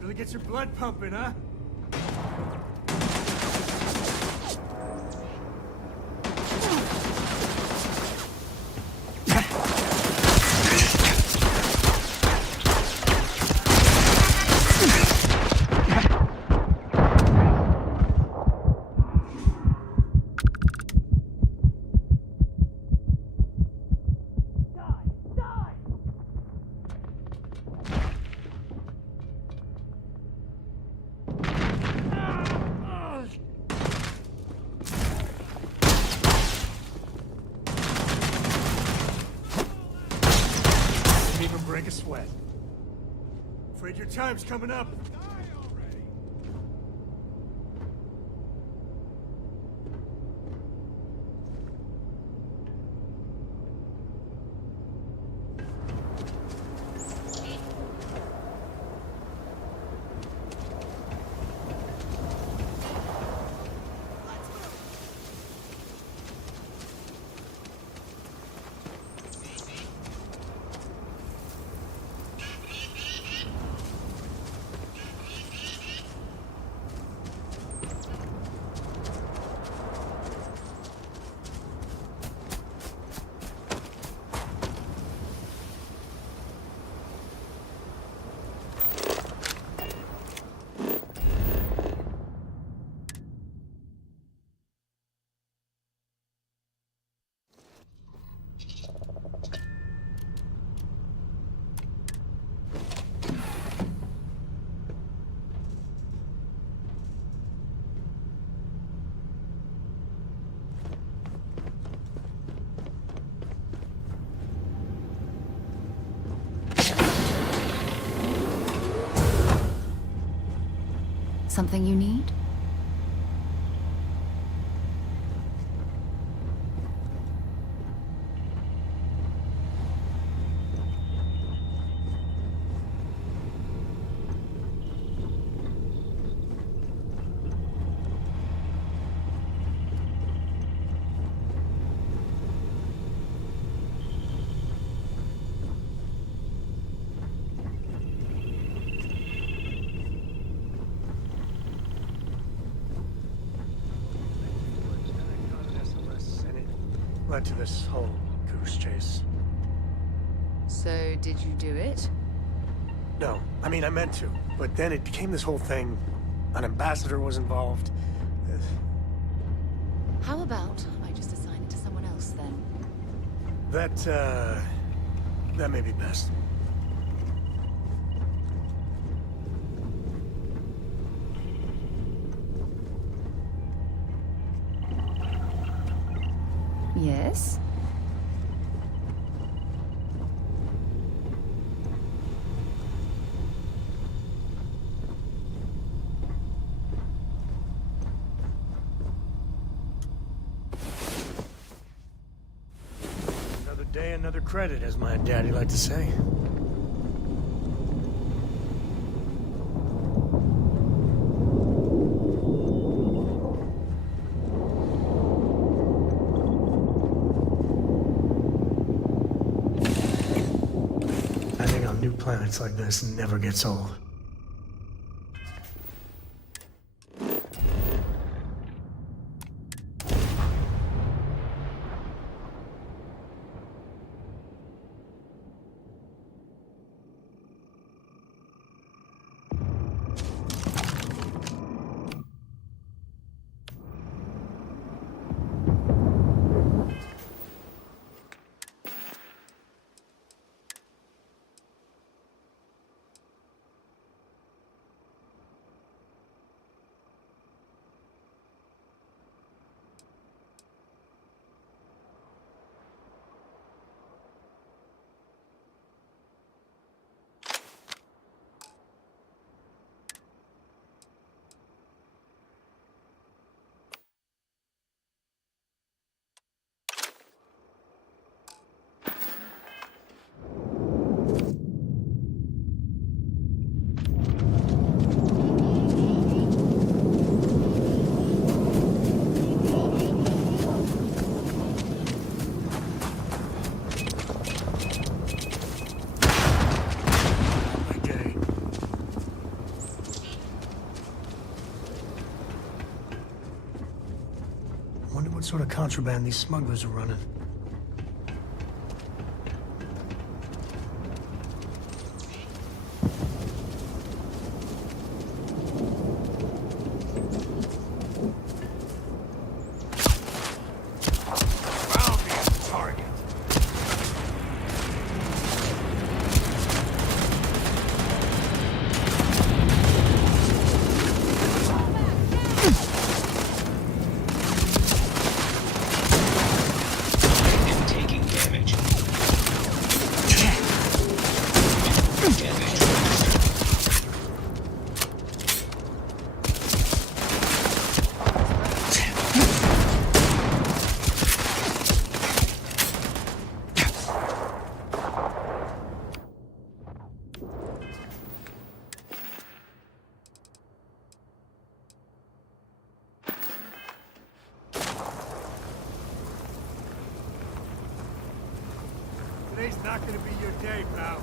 Really gets your blood pumping, huh? Didn't even break a sweat. Afraid your time's coming up. Something you need? Led to this whole goose chase. So, did you do it? No, I mean, I meant to. But then it became this whole thing. An ambassador was involved. How about I just assign it to someone else then? That may be best. Yes? Another day, another credit, as my daddy liked to say. Planets like this never gets old. sort of contraband these smugglers are running. Today's not gonna be your day, pal.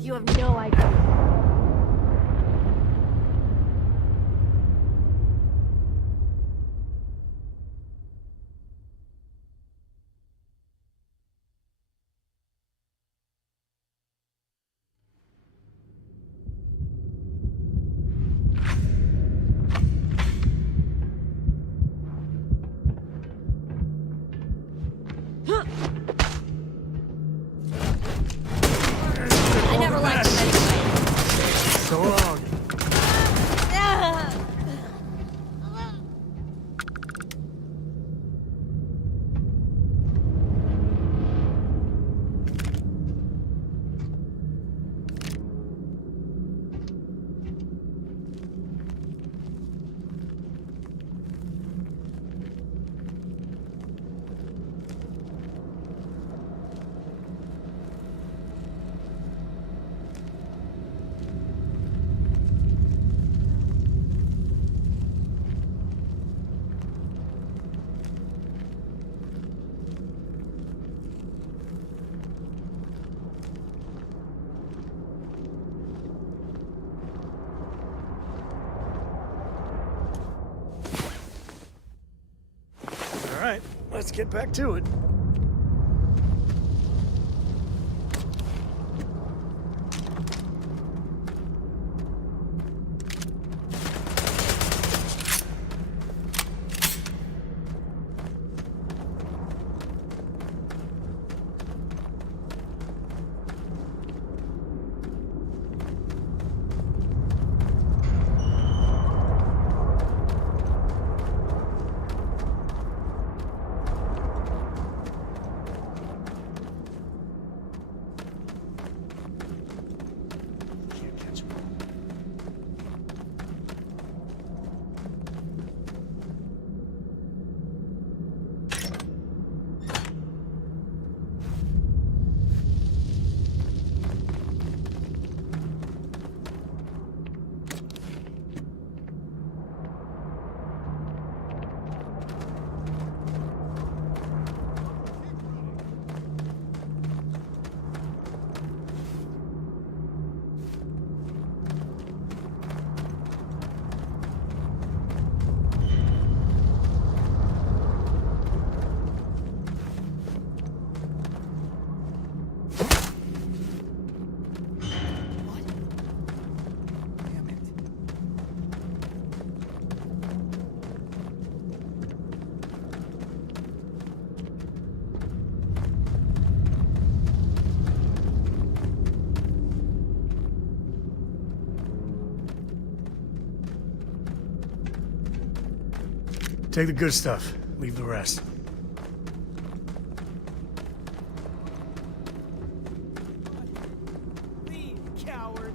You have no idea. I never liked him anyway. So long. All right, let's get back to it. Take the good stuff. Leave the rest. Leave, coward.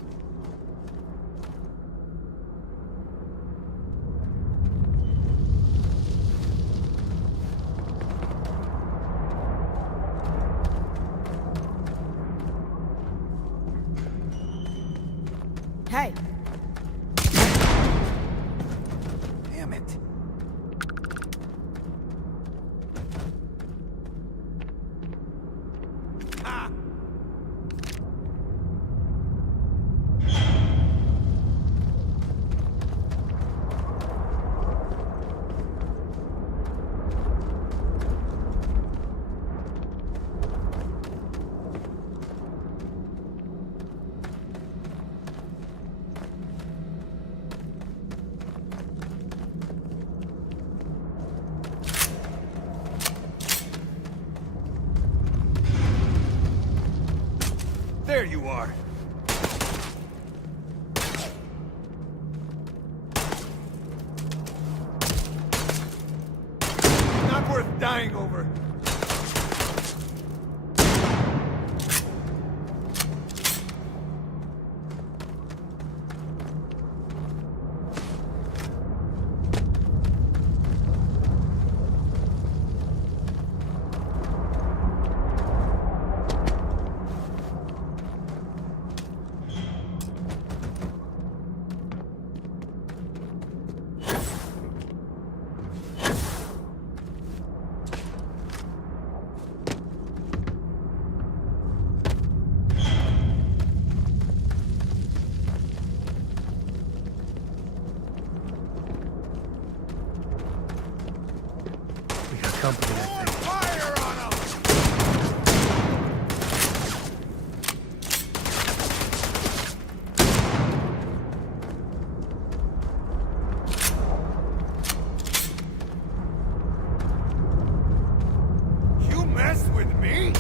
Hey. Damn it. There you are. Not worth dying over. Company, I think. Fire on them! You mess with me?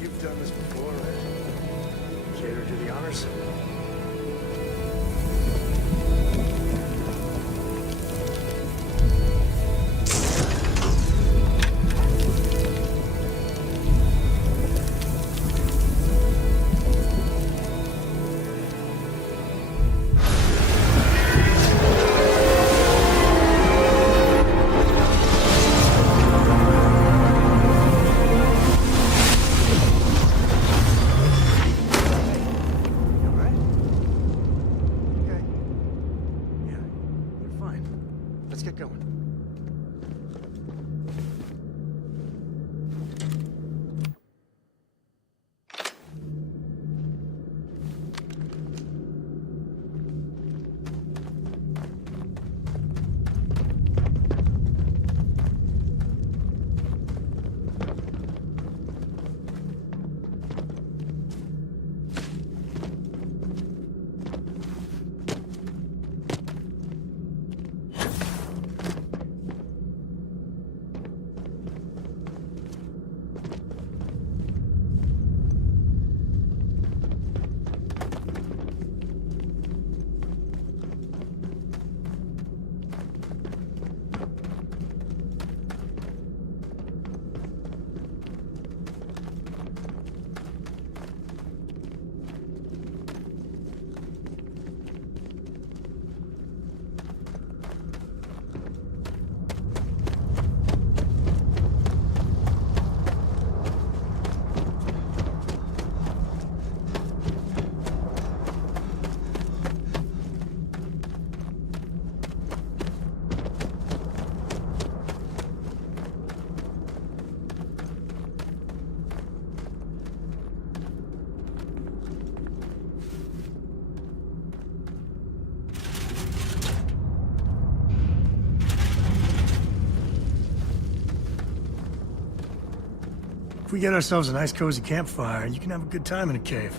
You've done this before, right? Cater to the honors? Let's get going. If we get ourselves a nice cozy campfire, you can have a good time in a cave.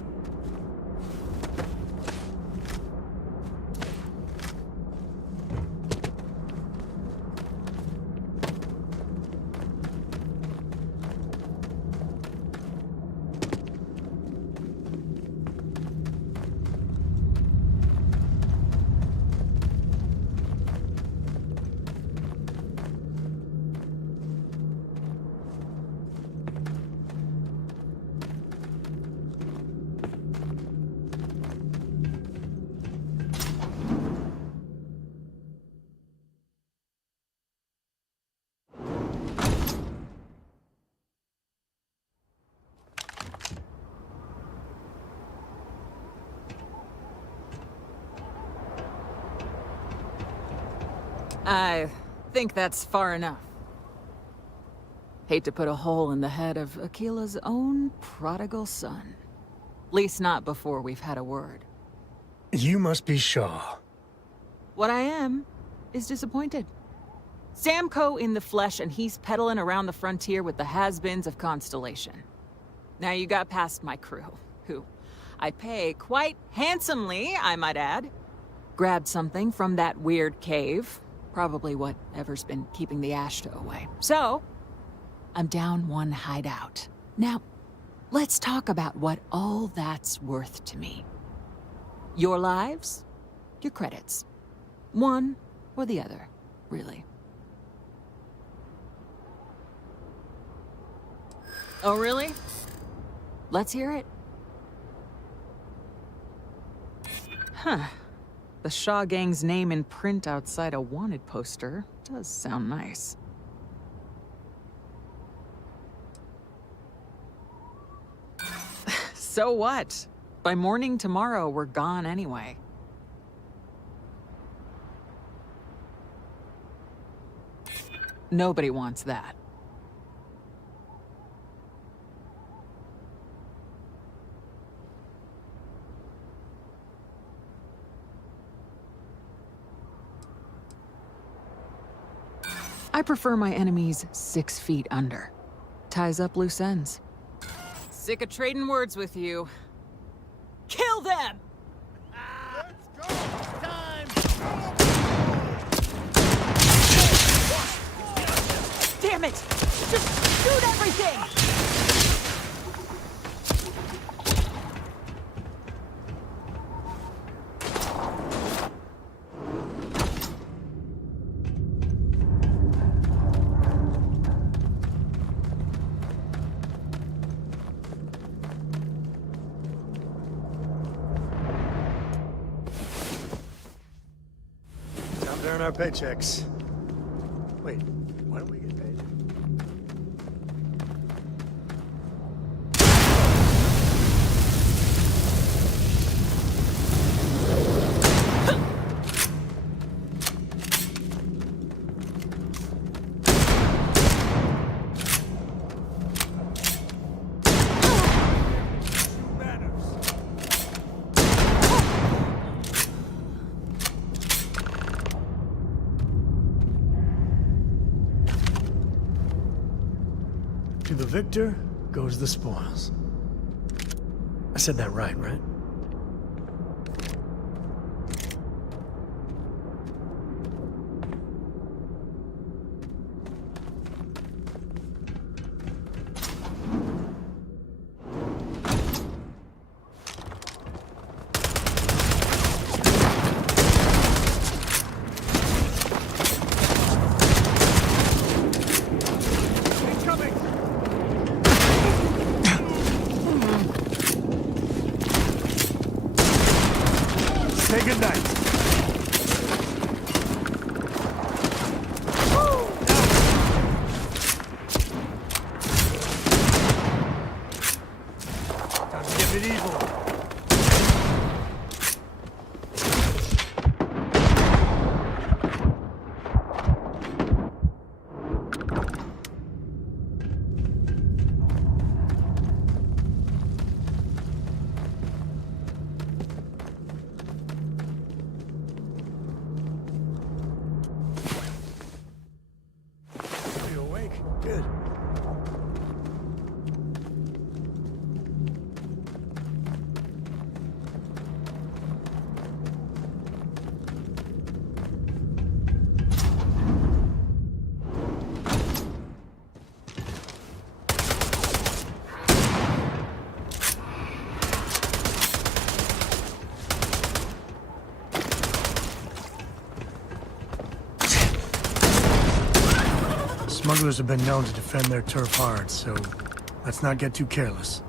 I think that's far enough. Hate to put a hole in the head of Akila's own prodigal son. Least not before we've had a word. You must be Shaw. What I am is disappointed. Samco in the flesh, and he's peddling around the frontier with the has-beens of Constellation. Now you got past my crew, who I pay quite handsomely, I might add. Grabbed something from that weird cave. Probably whatever's been keeping the Ashta away. So, I'm down one hideout. Now, let's talk about what all that's worth to me. Your lives, your credits. One or the other, really. Oh, really? Let's hear it. Huh. The Shaw Gang's name in print outside a wanted poster does sound nice. So what? By morning tomorrow, we're gone anyway. Nobody wants that. I prefer my enemies 6 feet under. Ties up loose ends. Sick of trading words with you. Kill them! Let's go! Time! Damn it! Just shoot everything! Earn our paychecks. Wait, why don't we get paid? To the victor goes the spoils. I said that right? Say goodnight. Time to get medieval. Good. Smugglers have been known to defend their turf hard, so let's not get too careless.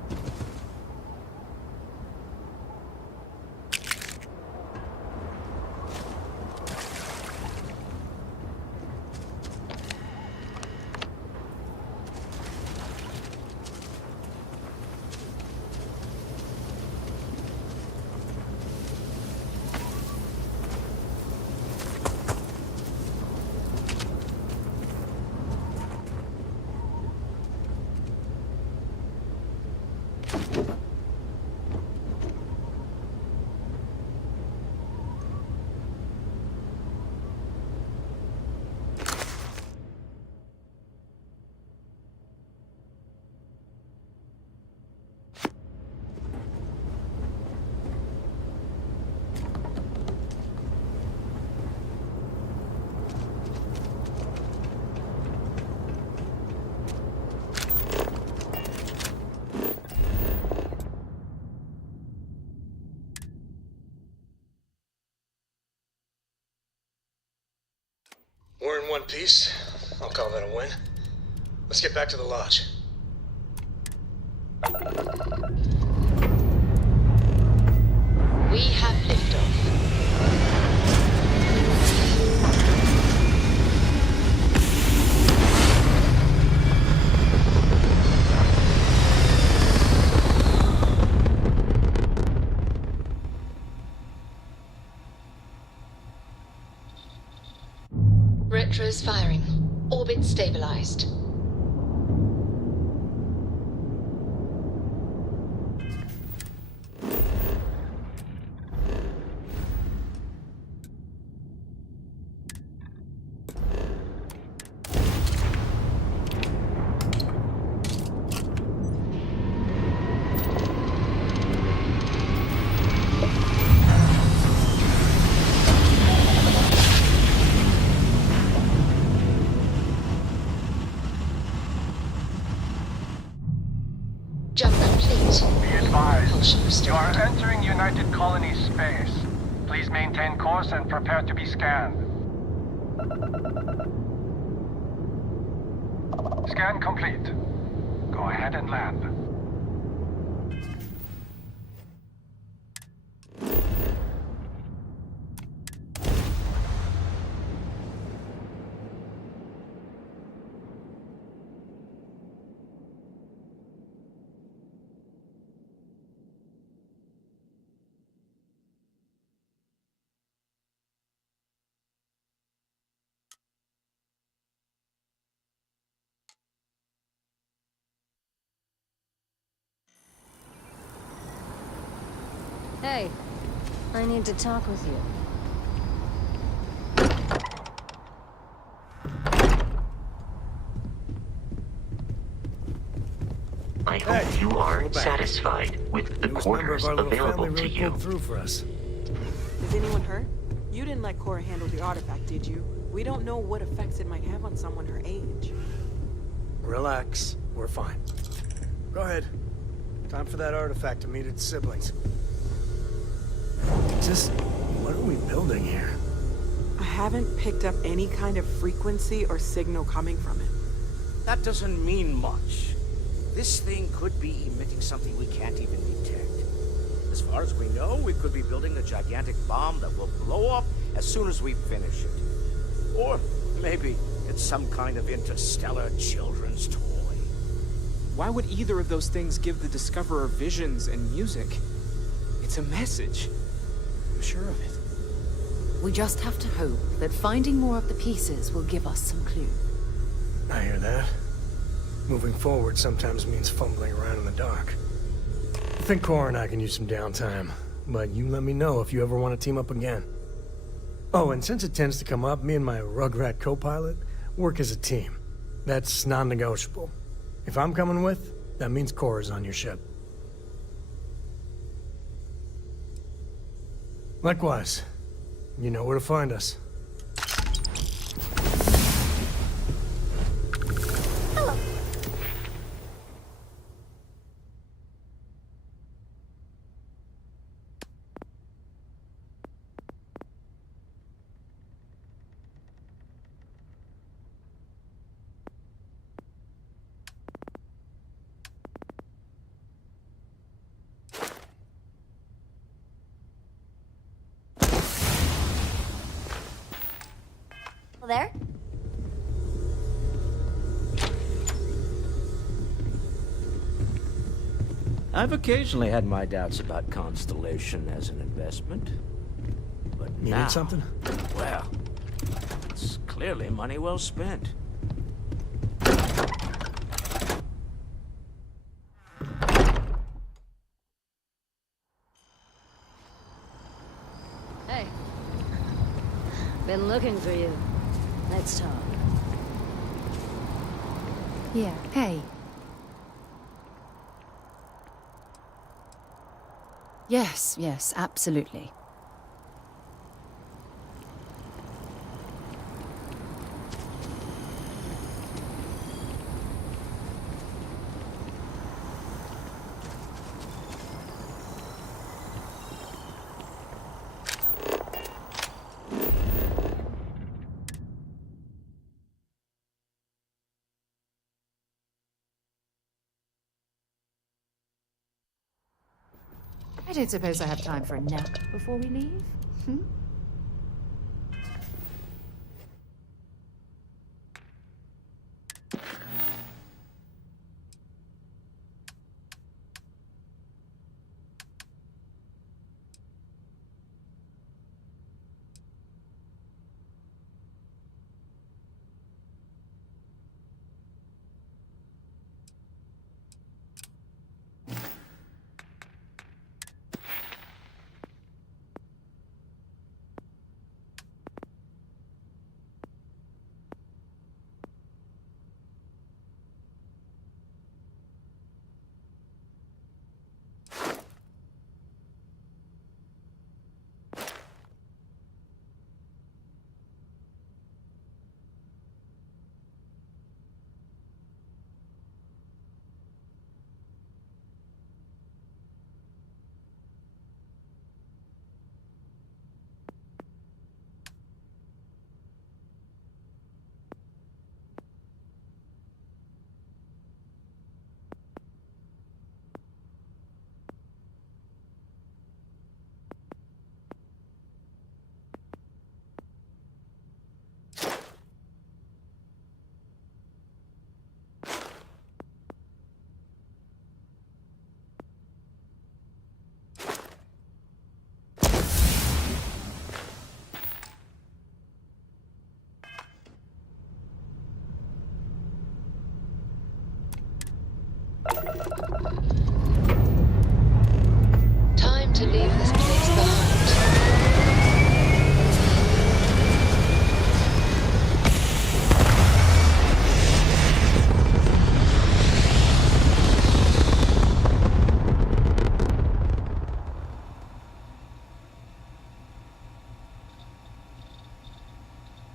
We're in one piece. I'll call that a win. Let's get back to the lodge. We have liftoff. Retros firing. Orbit stabilized. Jump complete. Be advised, you are entering United Colony space. Please maintain course and prepare to be scanned. Scan complete. Go ahead and land. Hey, I need to talk with you. I hope you are satisfied with the quarters available to you. Through for us. Is anyone hurt? You didn't let Cora handle the artifact, did you? We don't know what effects it might have on someone her age. Relax. We're fine. Go ahead. Time for that artifact to meet its siblings. Just, what are we building here? I haven't picked up any kind of frequency or signal coming from it. That doesn't mean much. This thing could be emitting something we can't even detect. As far as we know, we could be building a gigantic bomb that will blow up as soon as we finish it. Or maybe it's some kind of interstellar children's toy. Why would either of those things give the Discoverer visions and music? It's a message. I'm sure of it. We just have to hope that finding more of the pieces will give us some clue. I hear that. Moving forward sometimes means fumbling around in the dark. I think Cora and I can use some downtime, but you let me know if you ever want to team up again. Oh, and since it tends to come up, me and my Rugrat co-pilot work as a team. That's non-negotiable. If I'm coming with, that means Cora's on your ship. Likewise, you know where to find us. There? I've occasionally had my doubts about Constellation as an investment. But You now, need something? well, it's clearly money well spent. Hey. Been looking for you. Let's talk. Yeah, hey. Yes, yes, absolutely. I don't suppose I have time for a nap before we leave? Hmm? Time to leave this place behind.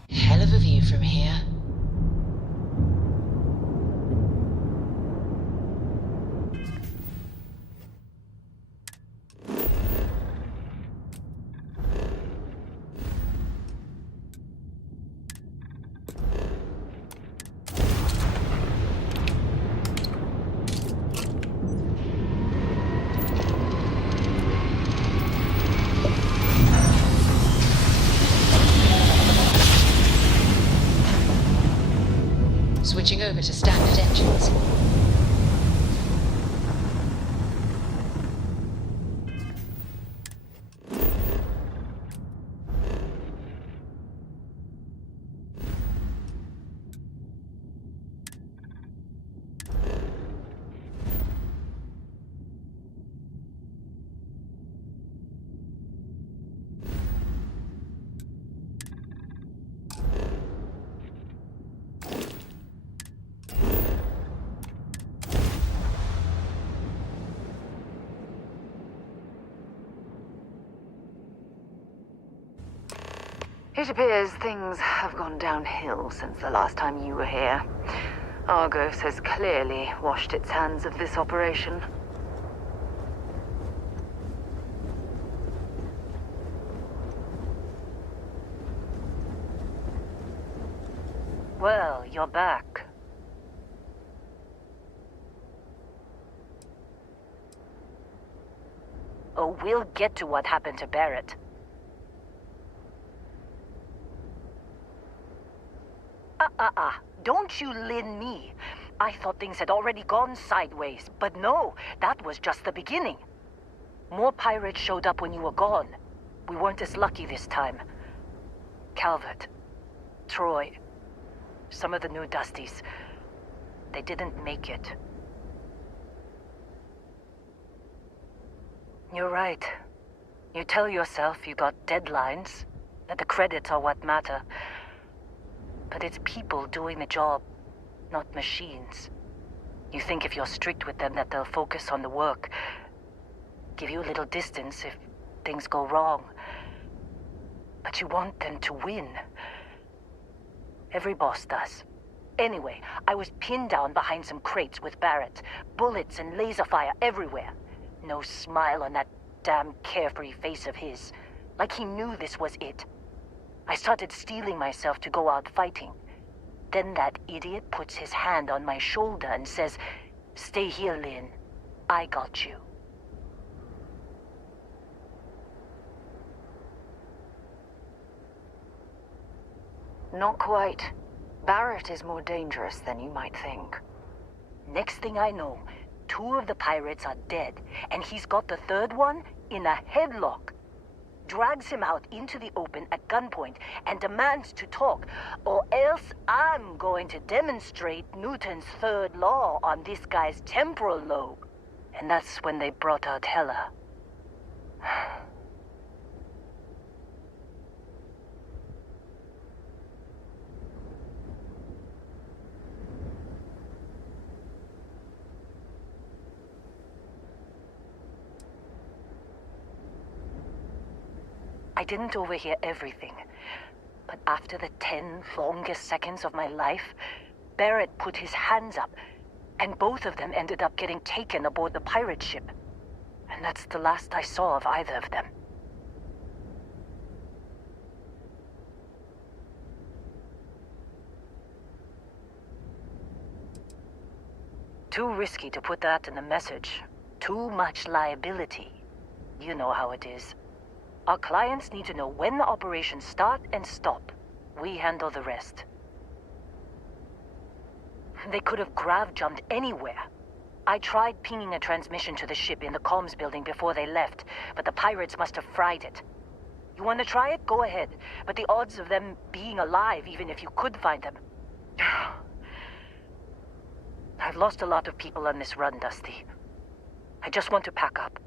Hell of a view from here. Switching over to standard engines. It appears things have gone downhill since the last time you were here. Argos has clearly washed its hands of this operation. Well, you're back. Oh, we'll get to what happened to Barrett. Don't you lin me. I thought things had already gone sideways, but no, that was just the beginning. More pirates showed up when you were gone. We weren't as lucky this time. Calvert, Troy, some of the new Dusties, they didn't make it. You're right. You tell yourself you got deadlines, that the credits are what matter. But it's people doing the job, not machines. You think if you're strict with them that they'll focus on the work, give you a little distance if things go wrong. But you want them to win. Every boss does. Anyway, I was pinned down behind some crates with Barrett. Bullets and laser fire everywhere. No smile on that damn carefree face of his. Like he knew this was it. I started steeling myself to go out fighting. Then that idiot puts his hand on my shoulder and says, "Stay here, Lynn. I got you." Not quite. Barrett is more dangerous than you might think. Next thing I know, 2 of the pirates are dead, and he's got the 3rd one in a headlock. Drags him out into the open at gunpoint and demands to talk, or else I'm going to demonstrate Newton's 3rd law on this guy's temporal lobe. And that's when they brought out Hella. I didn't overhear everything, but after the 10 longest seconds of my life, Barrett put his hands up, and both of them ended up getting taken aboard the pirate ship. And that's the last I saw of either of them. Too risky to put that in the message. Too much liability. You know how it is. Our clients need to know when the operations start and stop. We handle the rest. They could have grav-jumped anywhere. I tried pinging a transmission to the ship in the comms building before they left, but the pirates must have fried it. You want to try it? Go ahead. But the odds of them being alive, even if you could find them... I've lost a lot of people on this run, Dusty. I just want to pack up.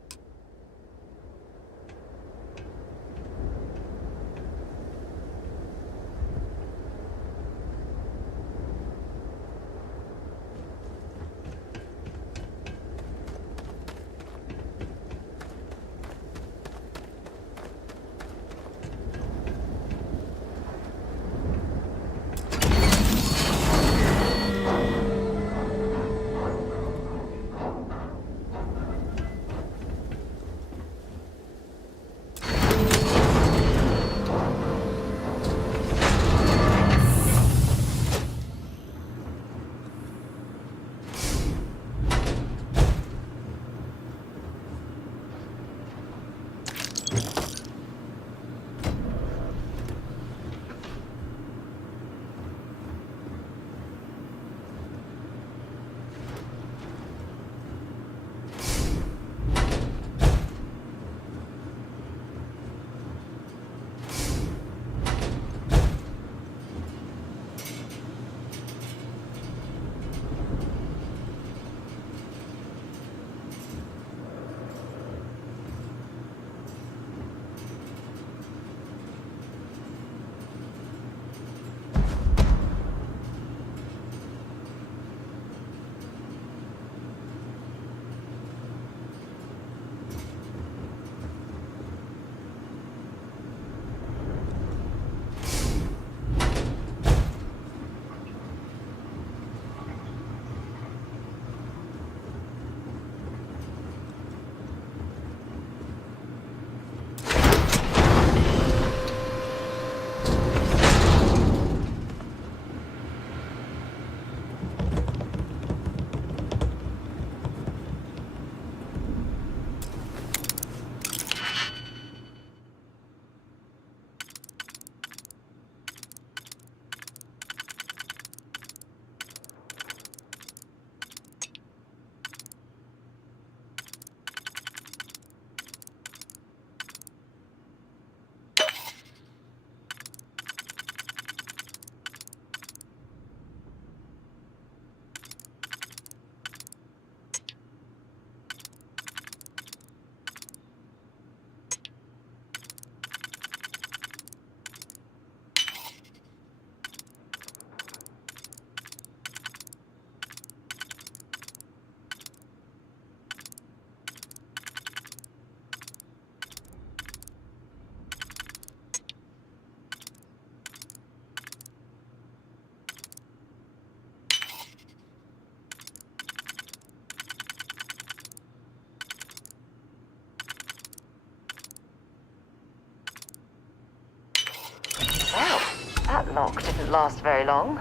didn't last very long.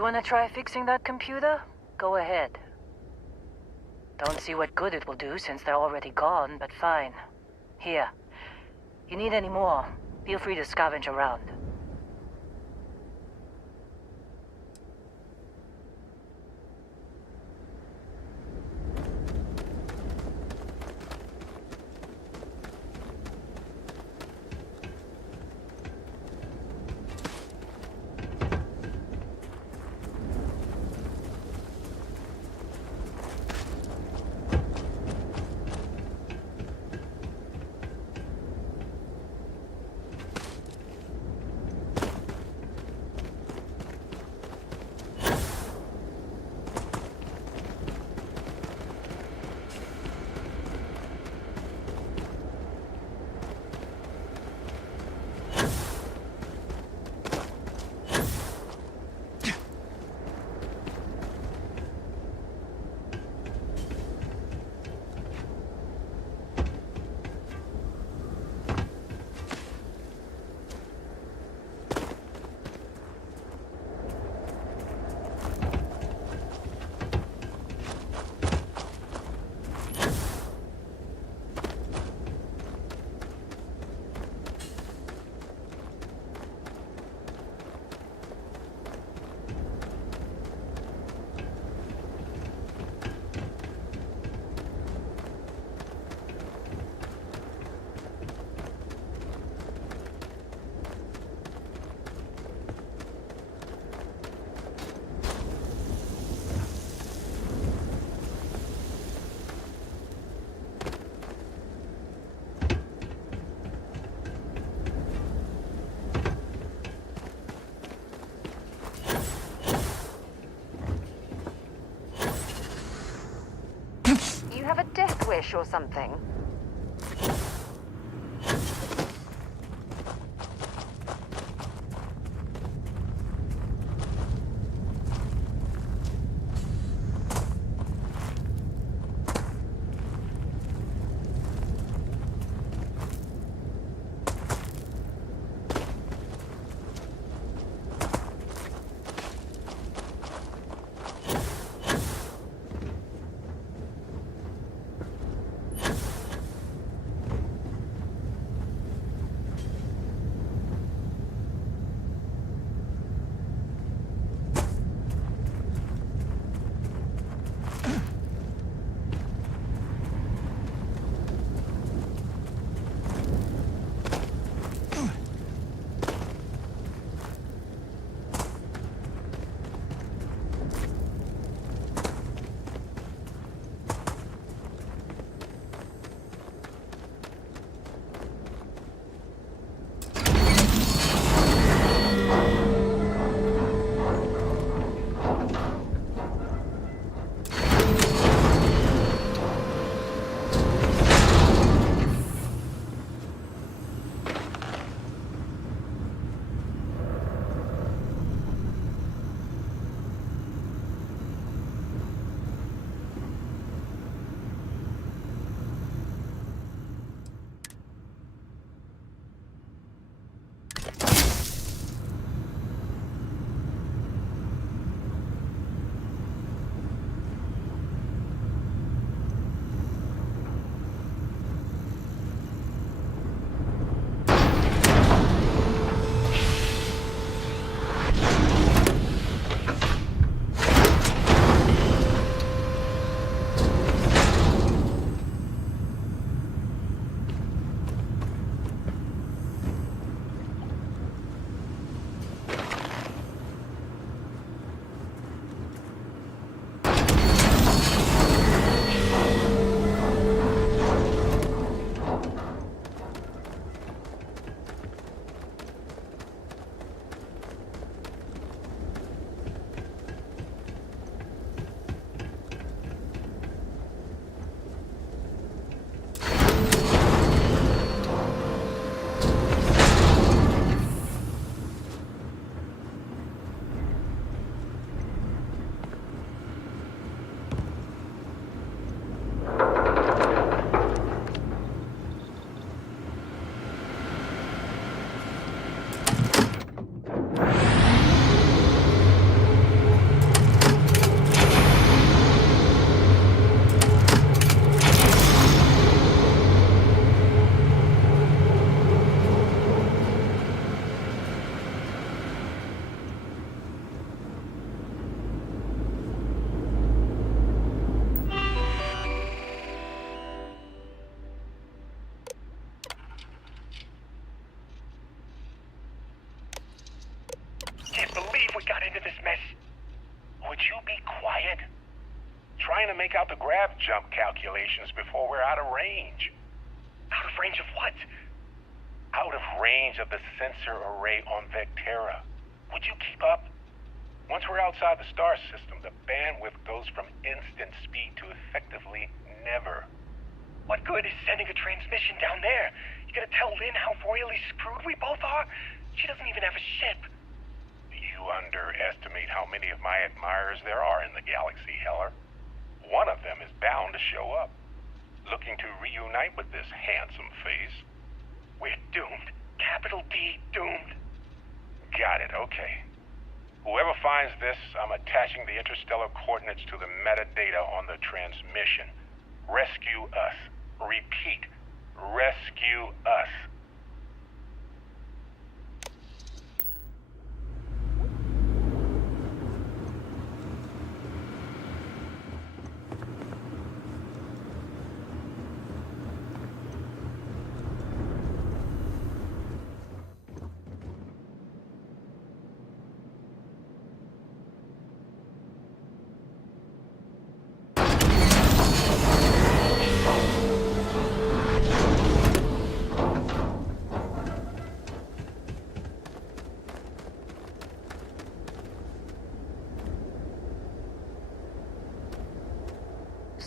You wanna try fixing that computer? Go ahead. Don't see what good it will do since they're already gone, but fine. Here. You need any more, feel free to scavenge around. You have a death wish or something? jump calculations before we're out of range. Out of range of what? Out of range of the sensor array on Vectera. Would you keep up? Once we're outside the star system, the bandwidth goes from instant speed to effectively never. What good is sending a transmission down there? You gonna tell Lynn how royally screwed we both are? She doesn't even have a ship. You underestimate how many of my admirers there are in the galaxy, Heller. One of them is bound to show up, looking to reunite with this handsome face. We're doomed. Capital D, doomed. Got it, okay. Whoever finds this, I'm attaching the interstellar coordinates to the metadata on the transmission. Rescue us. Repeat. Rescue us.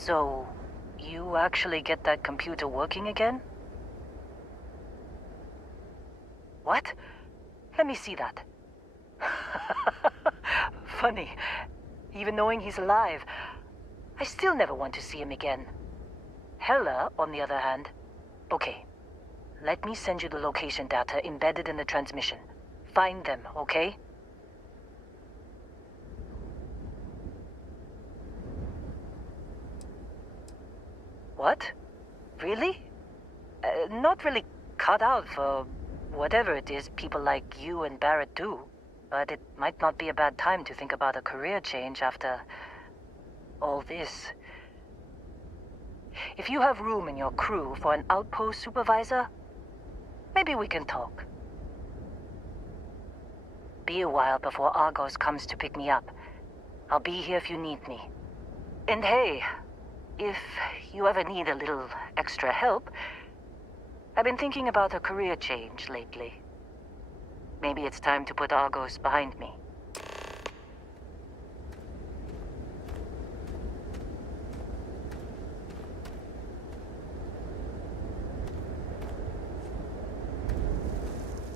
So, you actually get that computer working again? What? Let me see that. Funny. Even knowing he's alive, I still never want to see him again. Hella, on the other hand. Okay. Let me send you the location data embedded in the transmission. Find them, okay? What? Really? Not really cut out for whatever it is people like you and Barrett do. But it might not be a bad time to think about a career change after all this. If you have room in your crew for an outpost supervisor, maybe we can talk. Be a while before Argos comes to pick me up. I'll be here if you need me. And hey, if you ever need a little extra help, I've been thinking about a career change lately. Maybe it's time to put Argos behind me.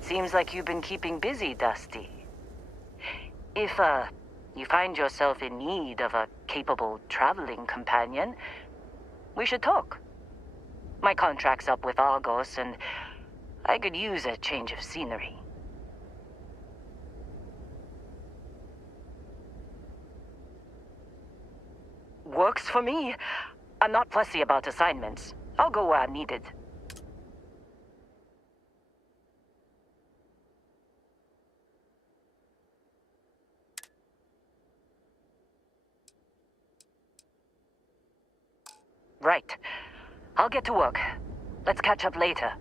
Seems like you've been keeping busy, Dusty. If, you find yourself in need of a capable traveling companion, we should talk. My contract's up with Argos, and I could use a change of scenery. Works for me. I'm not fussy about assignments. I'll go where I'm needed. Right. I'll get to work. Let's catch up later.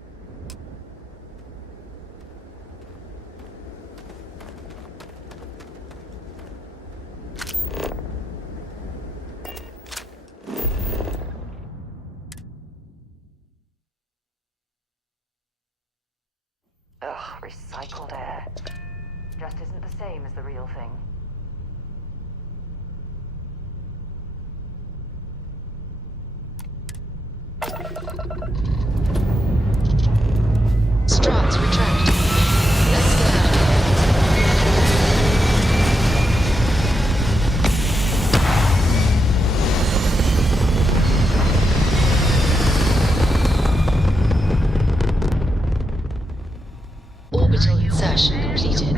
Ugh, recycled air. Just isn't the same as the real thing. Strats retract. Let's get out of here. Orbital insertion completed.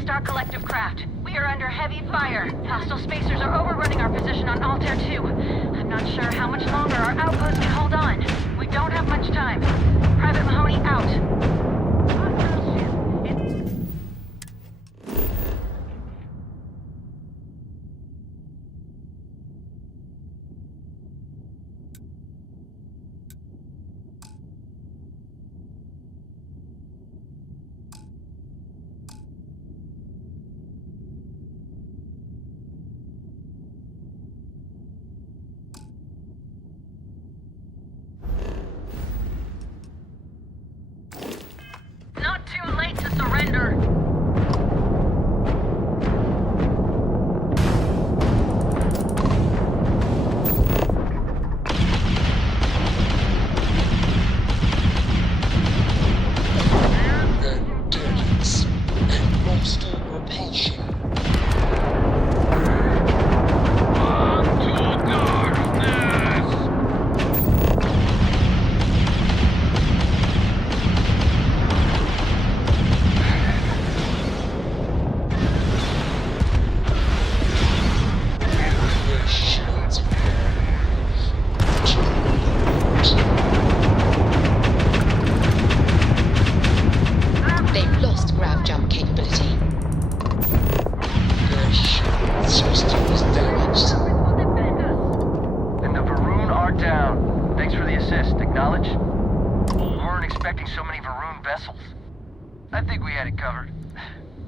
Star Collective craft. We are under heavy fire. Hostile spacers are overrunning our position on Altair 2. I'm not sure how much longer our outpost can hold on. We don't have much time. Private Mahoney out. Not too late to surrender.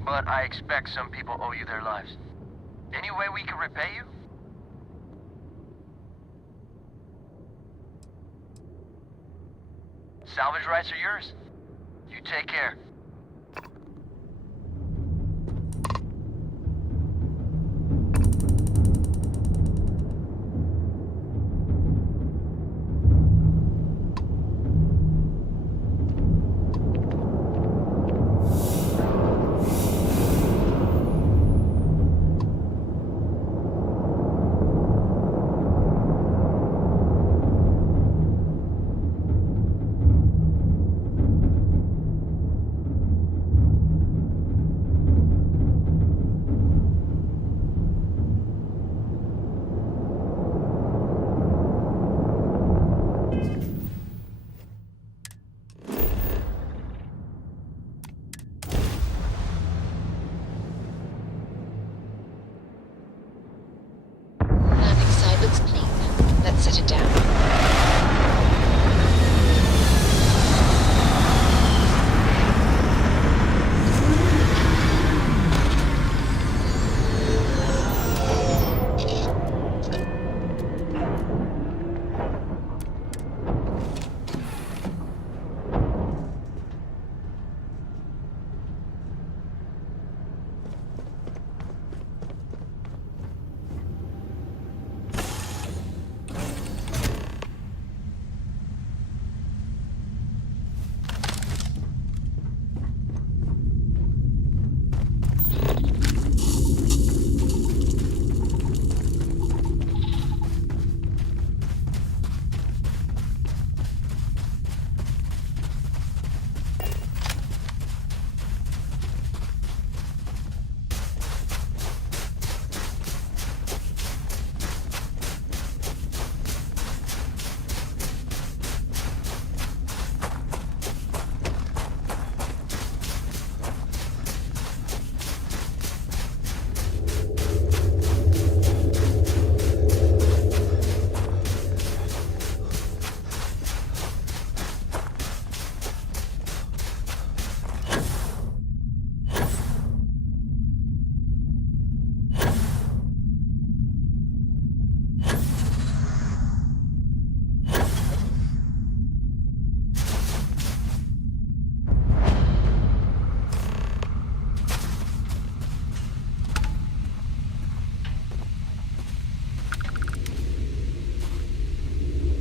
But I expect some people owe you their lives. Any way we can repay you? Salvage rights are yours. You take care. Set it down.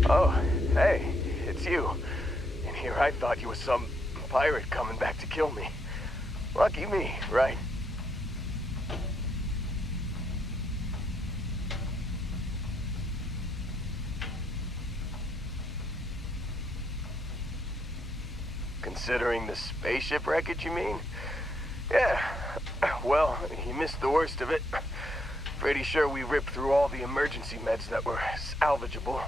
Oh, hey, it's you. And here I thought you was some pirate coming back to kill me. Lucky me, right? Considering the spaceship wreckage, you mean? Yeah, well, you missed the worst of it. Pretty sure we ripped through all the emergency meds that were salvageable.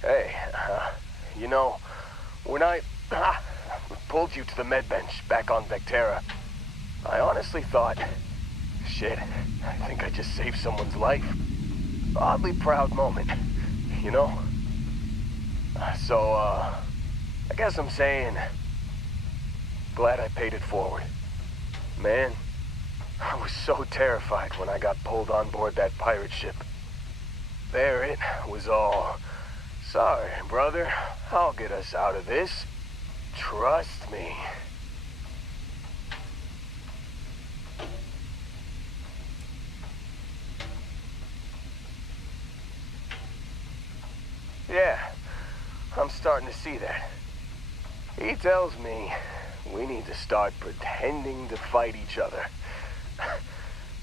Hey, you know, when I pulled you to the med bench back on Vectera, I honestly thought, shit, I think I just saved someone's life. Oddly proud moment, you know? So, I guess I'm saying, glad I paid it forward. Man, I was so terrified when I got pulled on board that pirate ship. There it was all, sorry, brother, I'll get us out of this. Trust me. Yeah, I'm starting to see that. He tells me we need to start pretending to fight each other.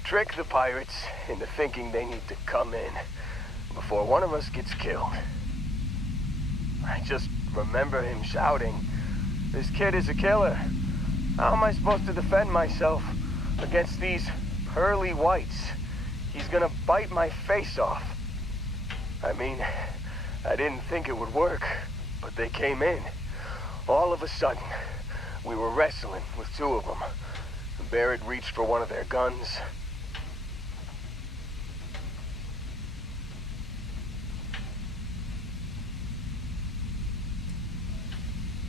Trick the pirates into thinking they need to come in before one of us gets killed. I just remember him shouting, "This kid is a killer. How am I supposed to defend myself against these pearly whites? He's gonna bite my face off." I mean, I didn't think it would work, but they came in. All of a sudden, we were wrestling with two of them. Barrett reached for one of their guns.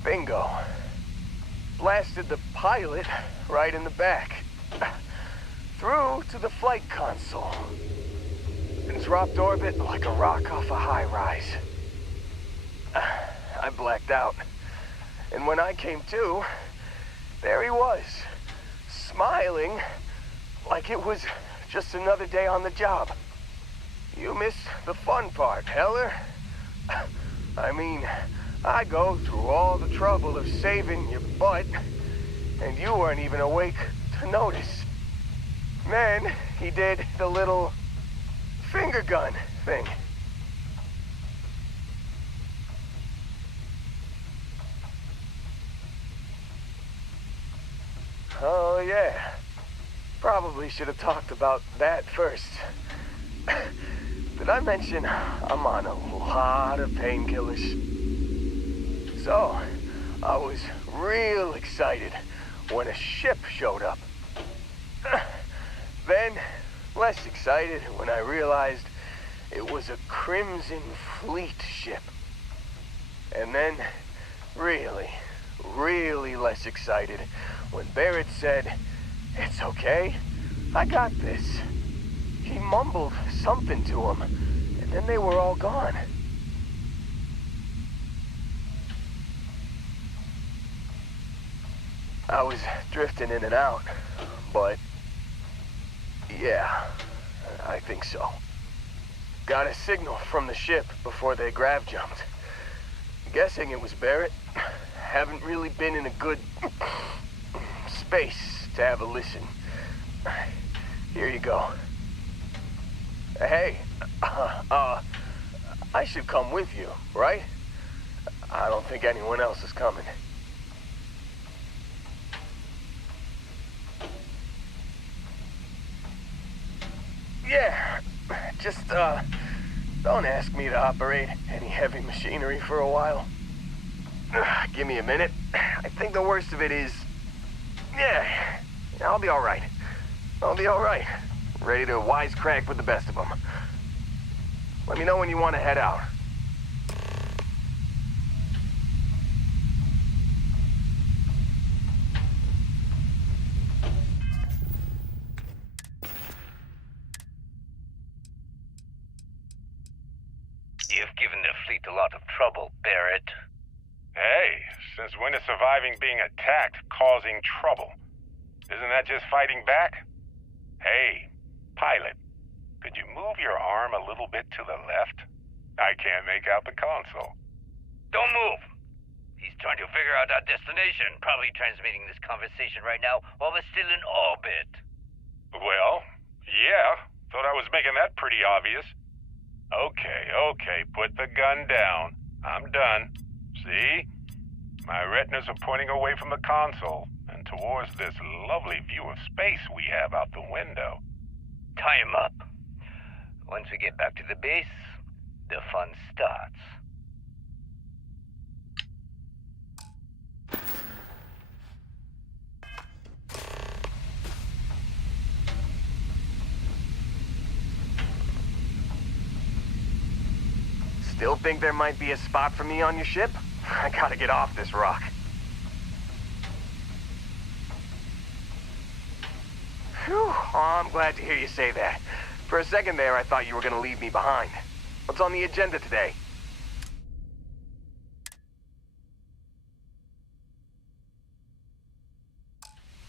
Bingo. Blasted the pilot right in the back. Through to the flight console. And dropped orbit like a rock off a high-rise. I blacked out. And when I came to, there he was, smiling like it was just another day on the job. You missed the fun part, Heller. I mean, I go through all the trouble of saving your butt, and you weren't even awake to notice. Then he did the little finger gun thing. Oh, yeah. Probably should have talked about that first. Did I mention I'm on a lot of painkillers? So, I was real excited when a ship showed up. Then, less excited when I realized it was a Crimson Fleet ship. And then, really less excited when Barrett said, "It's okay, I got this." He mumbled something to him, and then they were all gone. I was drifting in and out, but yeah, I think so. Got a signal from the ship before they grav jumped. Guessing it was Barrett. Haven't really been in a good space to have a listen. Here you go. Hey, I should come with you, right? I don't think anyone else is coming. Yeah, just, don't ask me to operate any heavy machinery for a while. Give me a minute. I think the worst of it is... Yeah, I'll be alright. I'll be alright. Ready to wisecrack with the best of them. Let me know when you want to head out. You've given the fleet a lot of trouble, Barrett. Hey, since when is surviving being attacked causing trouble? Isn't that just fighting back? Hey, pilot, could you move your arm a little bit to the left? I can't make out the console. Don't move. He's trying to figure out our destination. Probably transmitting this conversation right now while we're still in orbit. Well, yeah. Thought I was making that pretty obvious. Okay, put the gun down. I'm done. See? My retinas are pointing away from the console, and towards this lovely view of space we have out the window. Tie him up. Once we get back to the base, the fun starts. Still think there might be a spot for me on your ship? I gotta get off this rock. Whew, oh, I'm glad to hear you say that. For a second there, I thought you were gonna leave me behind. What's on the agenda today?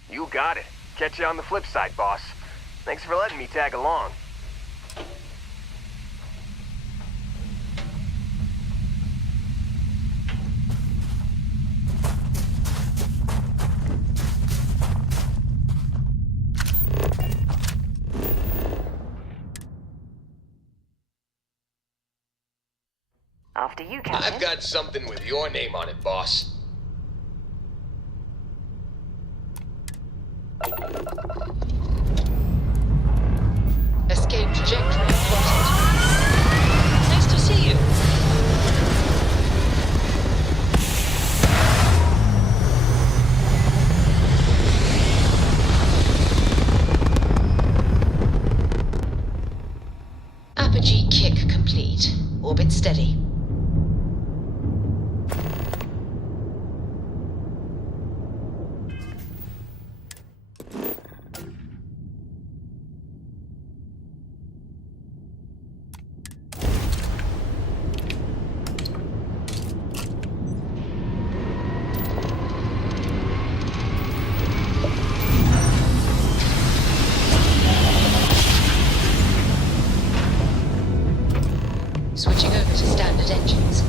You got it. Catch you on the flip side, boss. Thanks for letting me tag along. After you, Captain. I've got something with your name on it, boss. Escape trajectory plotted. Nice to see you. Apogee kick complete. Orbit steady. Switching over to standard engines.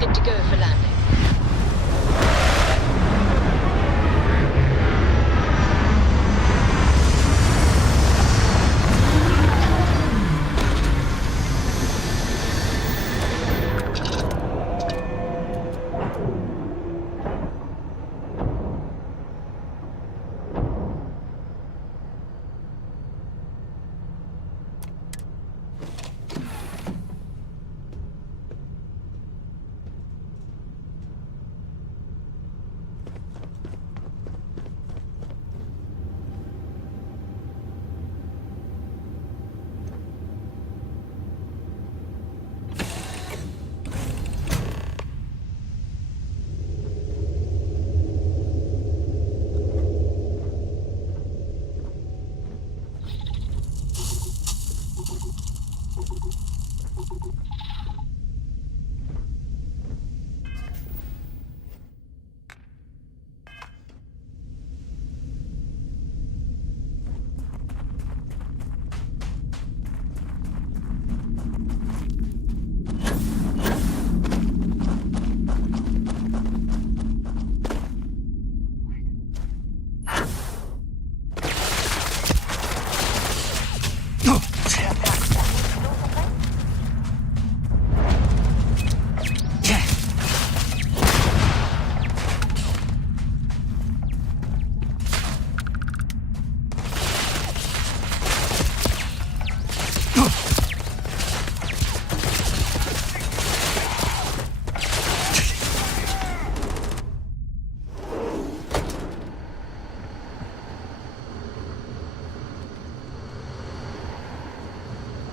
Good to go for landing.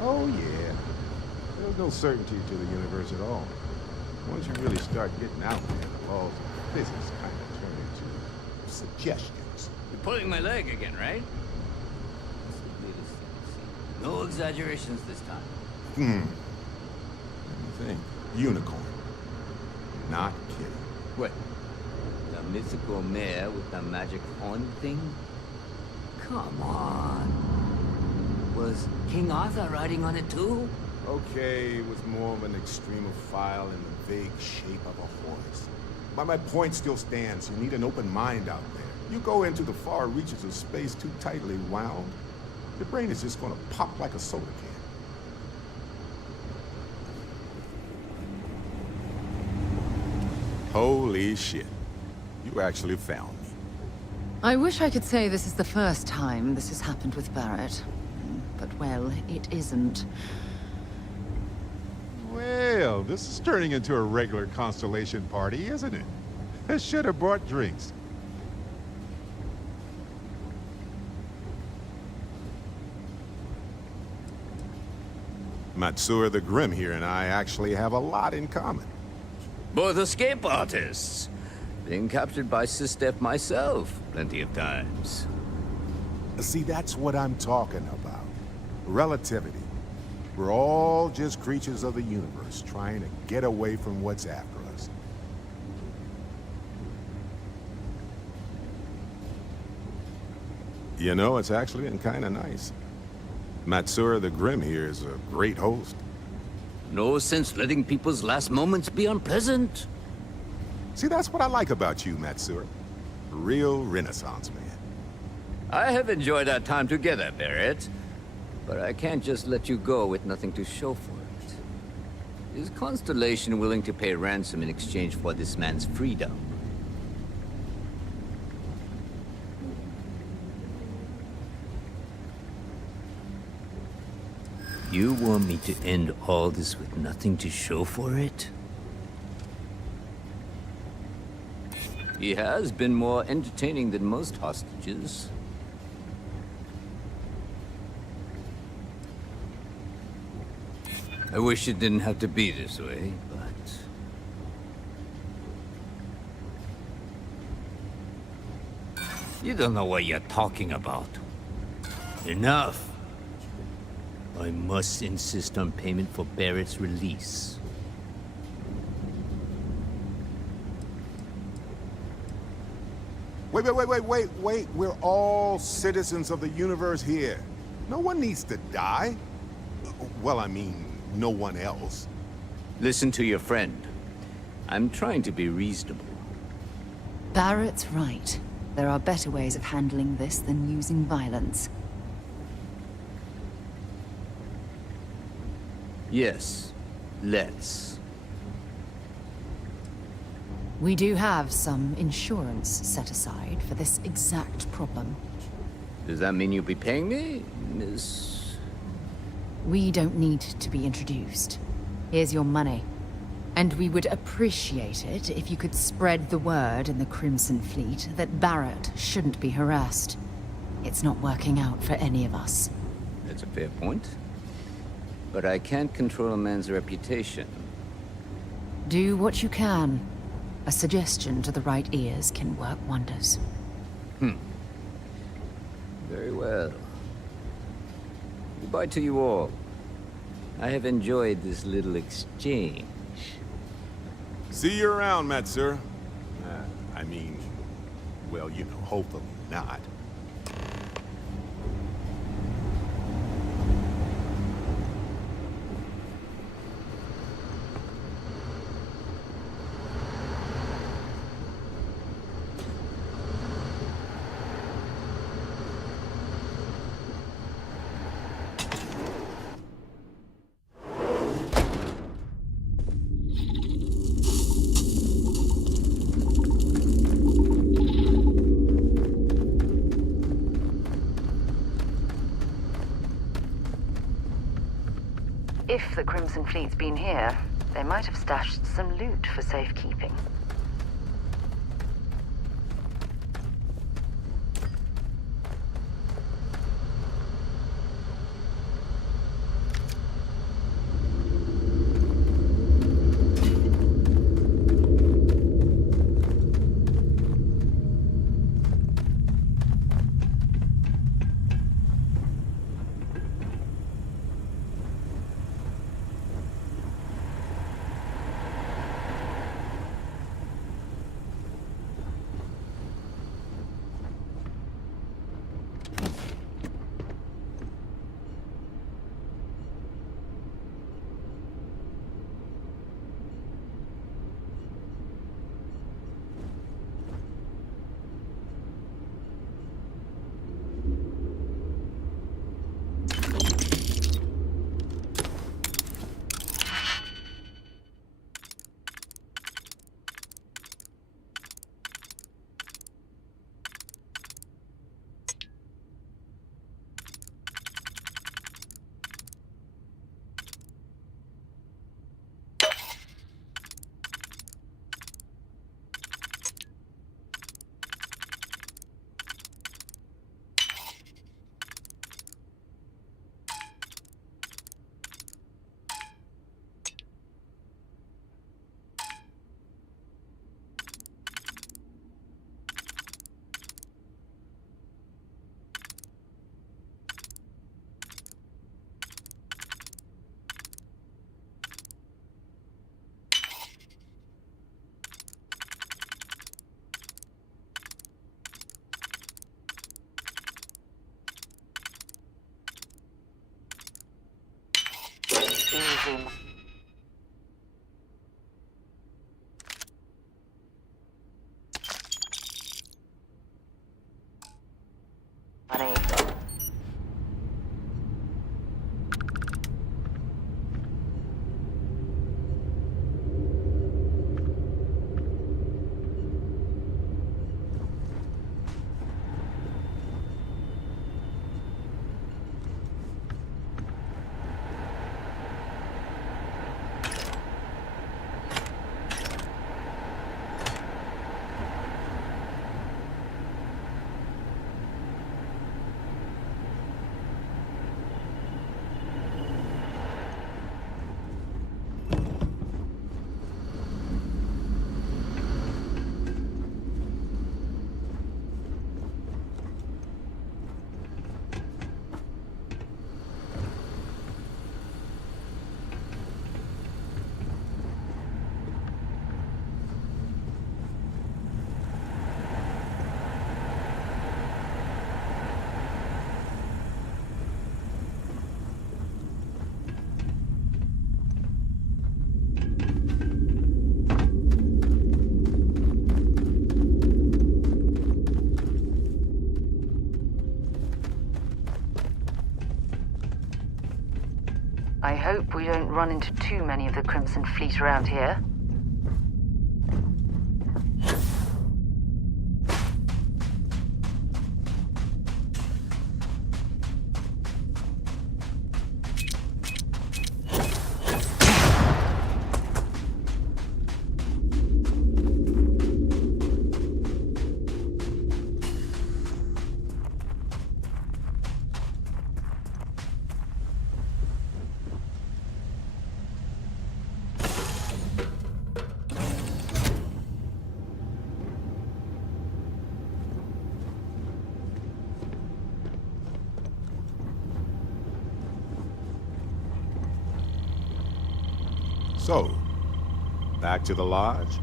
Oh, yeah. There's no certainty to the universe at all. Once you really start getting out there, the laws of physics kind of turn into suggestions. You're pulling my leg again, right? No exaggerations this time. Let me think. Unicorn. Not kidding. What? The mythical mare with the magic horn thing? Come on. Was King Arthur riding on it too? Okay, it was more of an extremophile in the vague shape of a horse. But my point still stands. You need an open mind out there. You go into the far reaches of space too tightly wound, your brain is just gonna pop like a soda can. Holy shit. You actually found me. I wish I could say this is the first time this has happened with Barrett. But, well, it isn't. Well, this is turning into a regular Constellation party, isn't it? I should have brought drinks. Matsura the Grim here and I actually have a lot in common. Both escape artists. Been captured by Sistef myself plenty of times. See, that's what I'm talking about. Relativity. We're all just creatures of the universe trying to get away from what's after us. You know, it's actually been kind of nice. Matsura the Grim here is a great host. No sense letting people's last moments be unpleasant. See, that's what I like about you, Matsura. Real Renaissance man. I have enjoyed our time together, Barrett. But I can't just let you go with nothing to show for it. Is Constellation willing to pay ransom in exchange for this man's freedom? You want me to end all this with nothing to show for it? He has been more entertaining than most hostages. I wish it didn't have to be this way, but... You don't know what you're talking about. Enough! I must insist on payment for Barrett's release. Wait. We're all citizens of the universe here. No one needs to die. Well, I mean, no one else. Listen to your friend. I'm trying to be reasonable. Barrett's right. There are better ways of handling this than using violence. Yes, let's. We do have some insurance set aside for this exact problem. Does that mean you'll be paying me, Miss... We don't need to be introduced. Here's your money. And we would appreciate it if you could spread the word in the Crimson Fleet that Barrett shouldn't be harassed. It's not working out for any of us. That's a fair point. But I can't control a man's reputation. Do what you can. A suggestion to the right ears can work wonders. Very well. Goodbye to you all. I have enjoyed this little exchange. See you around, Matsura. I mean, well, you know, hopefully not. If the Crimson Fleet's been here, they might have stashed some loot for safekeeping. team. Money. I hope we don't run into too many of the Crimson Fleet around here. So, back to the lodge?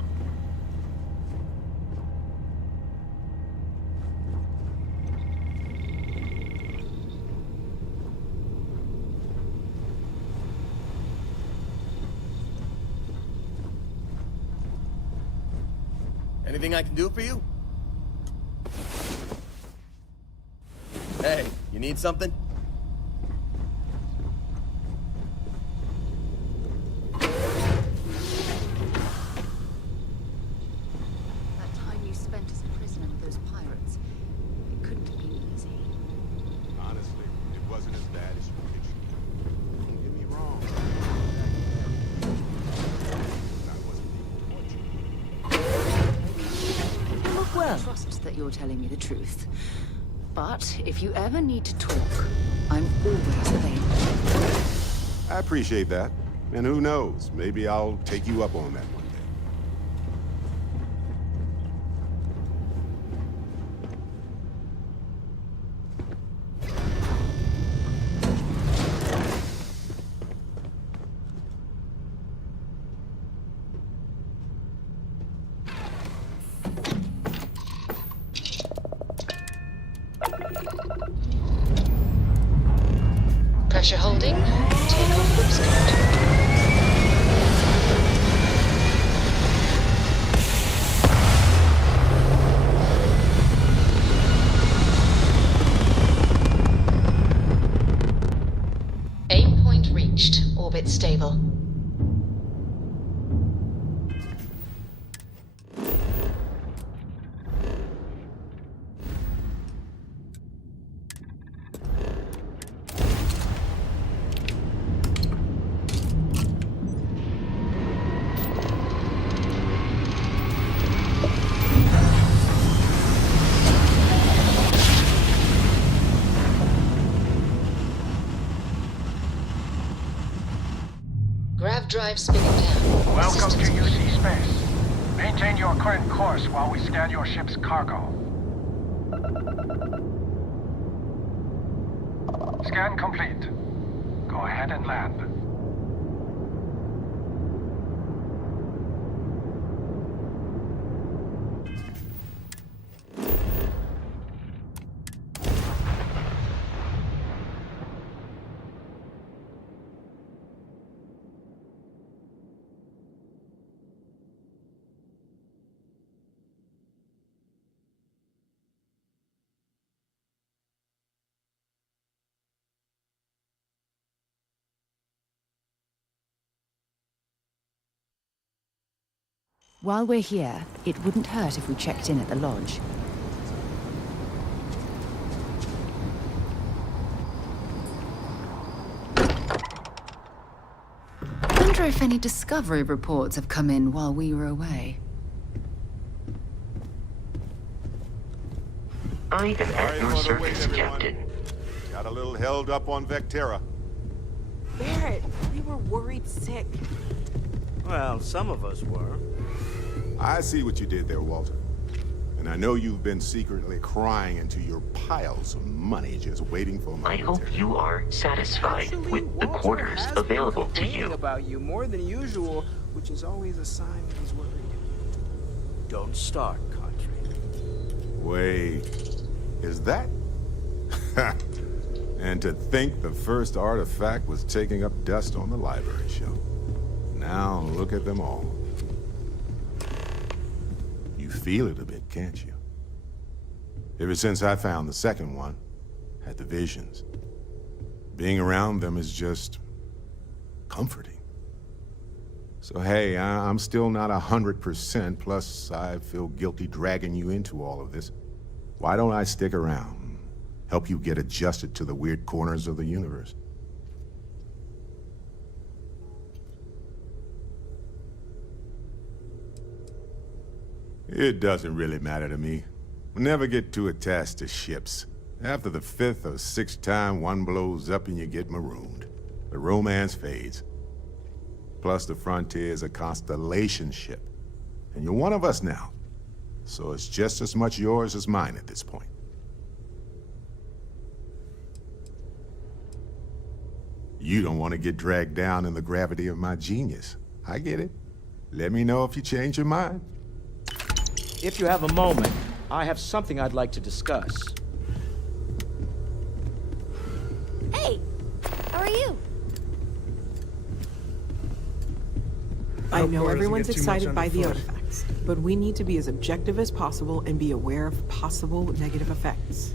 Anything I can do for you? Hey, you need something? You're telling me the truth. But if you ever need to talk, I'm always available. I appreciate that. And who knows, maybe I'll take you up on that one day. Pressure holding. Takeoff looks good. Aim point reached. Orbit stable. Grav drive spinning down. Welcome to UC Space. Maintain your current course while we scan your ship's cargo. Scan complete. Go ahead and land. While we're here, it wouldn't hurt if we checked in at the lodge. I wonder if any discovery reports have come in while we were away. I am at your service, Captain. Got a little held up on Vectera. Barrett, we were worried sick. Well, some of us were. I see what you did there, Walter. And I know you've been secretly crying into your piles of money just waiting for my I hope you are satisfied with the quarters available to you. About you more than usual, which is always a sign that he's worried. Don't start, Country. Wait, is that? And to think the first artifact was taking up dust on the library shelf. Now look at them all. You feel it a bit, can't you? Ever since I found the second one, had the visions. Being around them is just comforting. So hey, I'm still not 100%, plus I feel guilty dragging you into all of this. Why don't I stick around, help you get adjusted to the weird corners of the universe? It doesn't really matter to me. Never get too attached to ships. After the 5th or 6th time one blows up and you get marooned, the romance fades. Plus the Frontier's a constellation ship. And you're one of us now. So it's just as much yours as mine at this point. You don't want to get dragged down in the gravity of my genius. I get it. Let me know if you change your mind. If you have a moment, I have something I'd like to discuss. Hey, how are you? I know Cora doesn't everyone's get too much excited by the underfoot. artifacts, but we need to be as objective as possible and be aware of possible negative effects.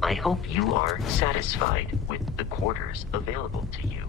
I hope you are satisfied with the quarters available to you.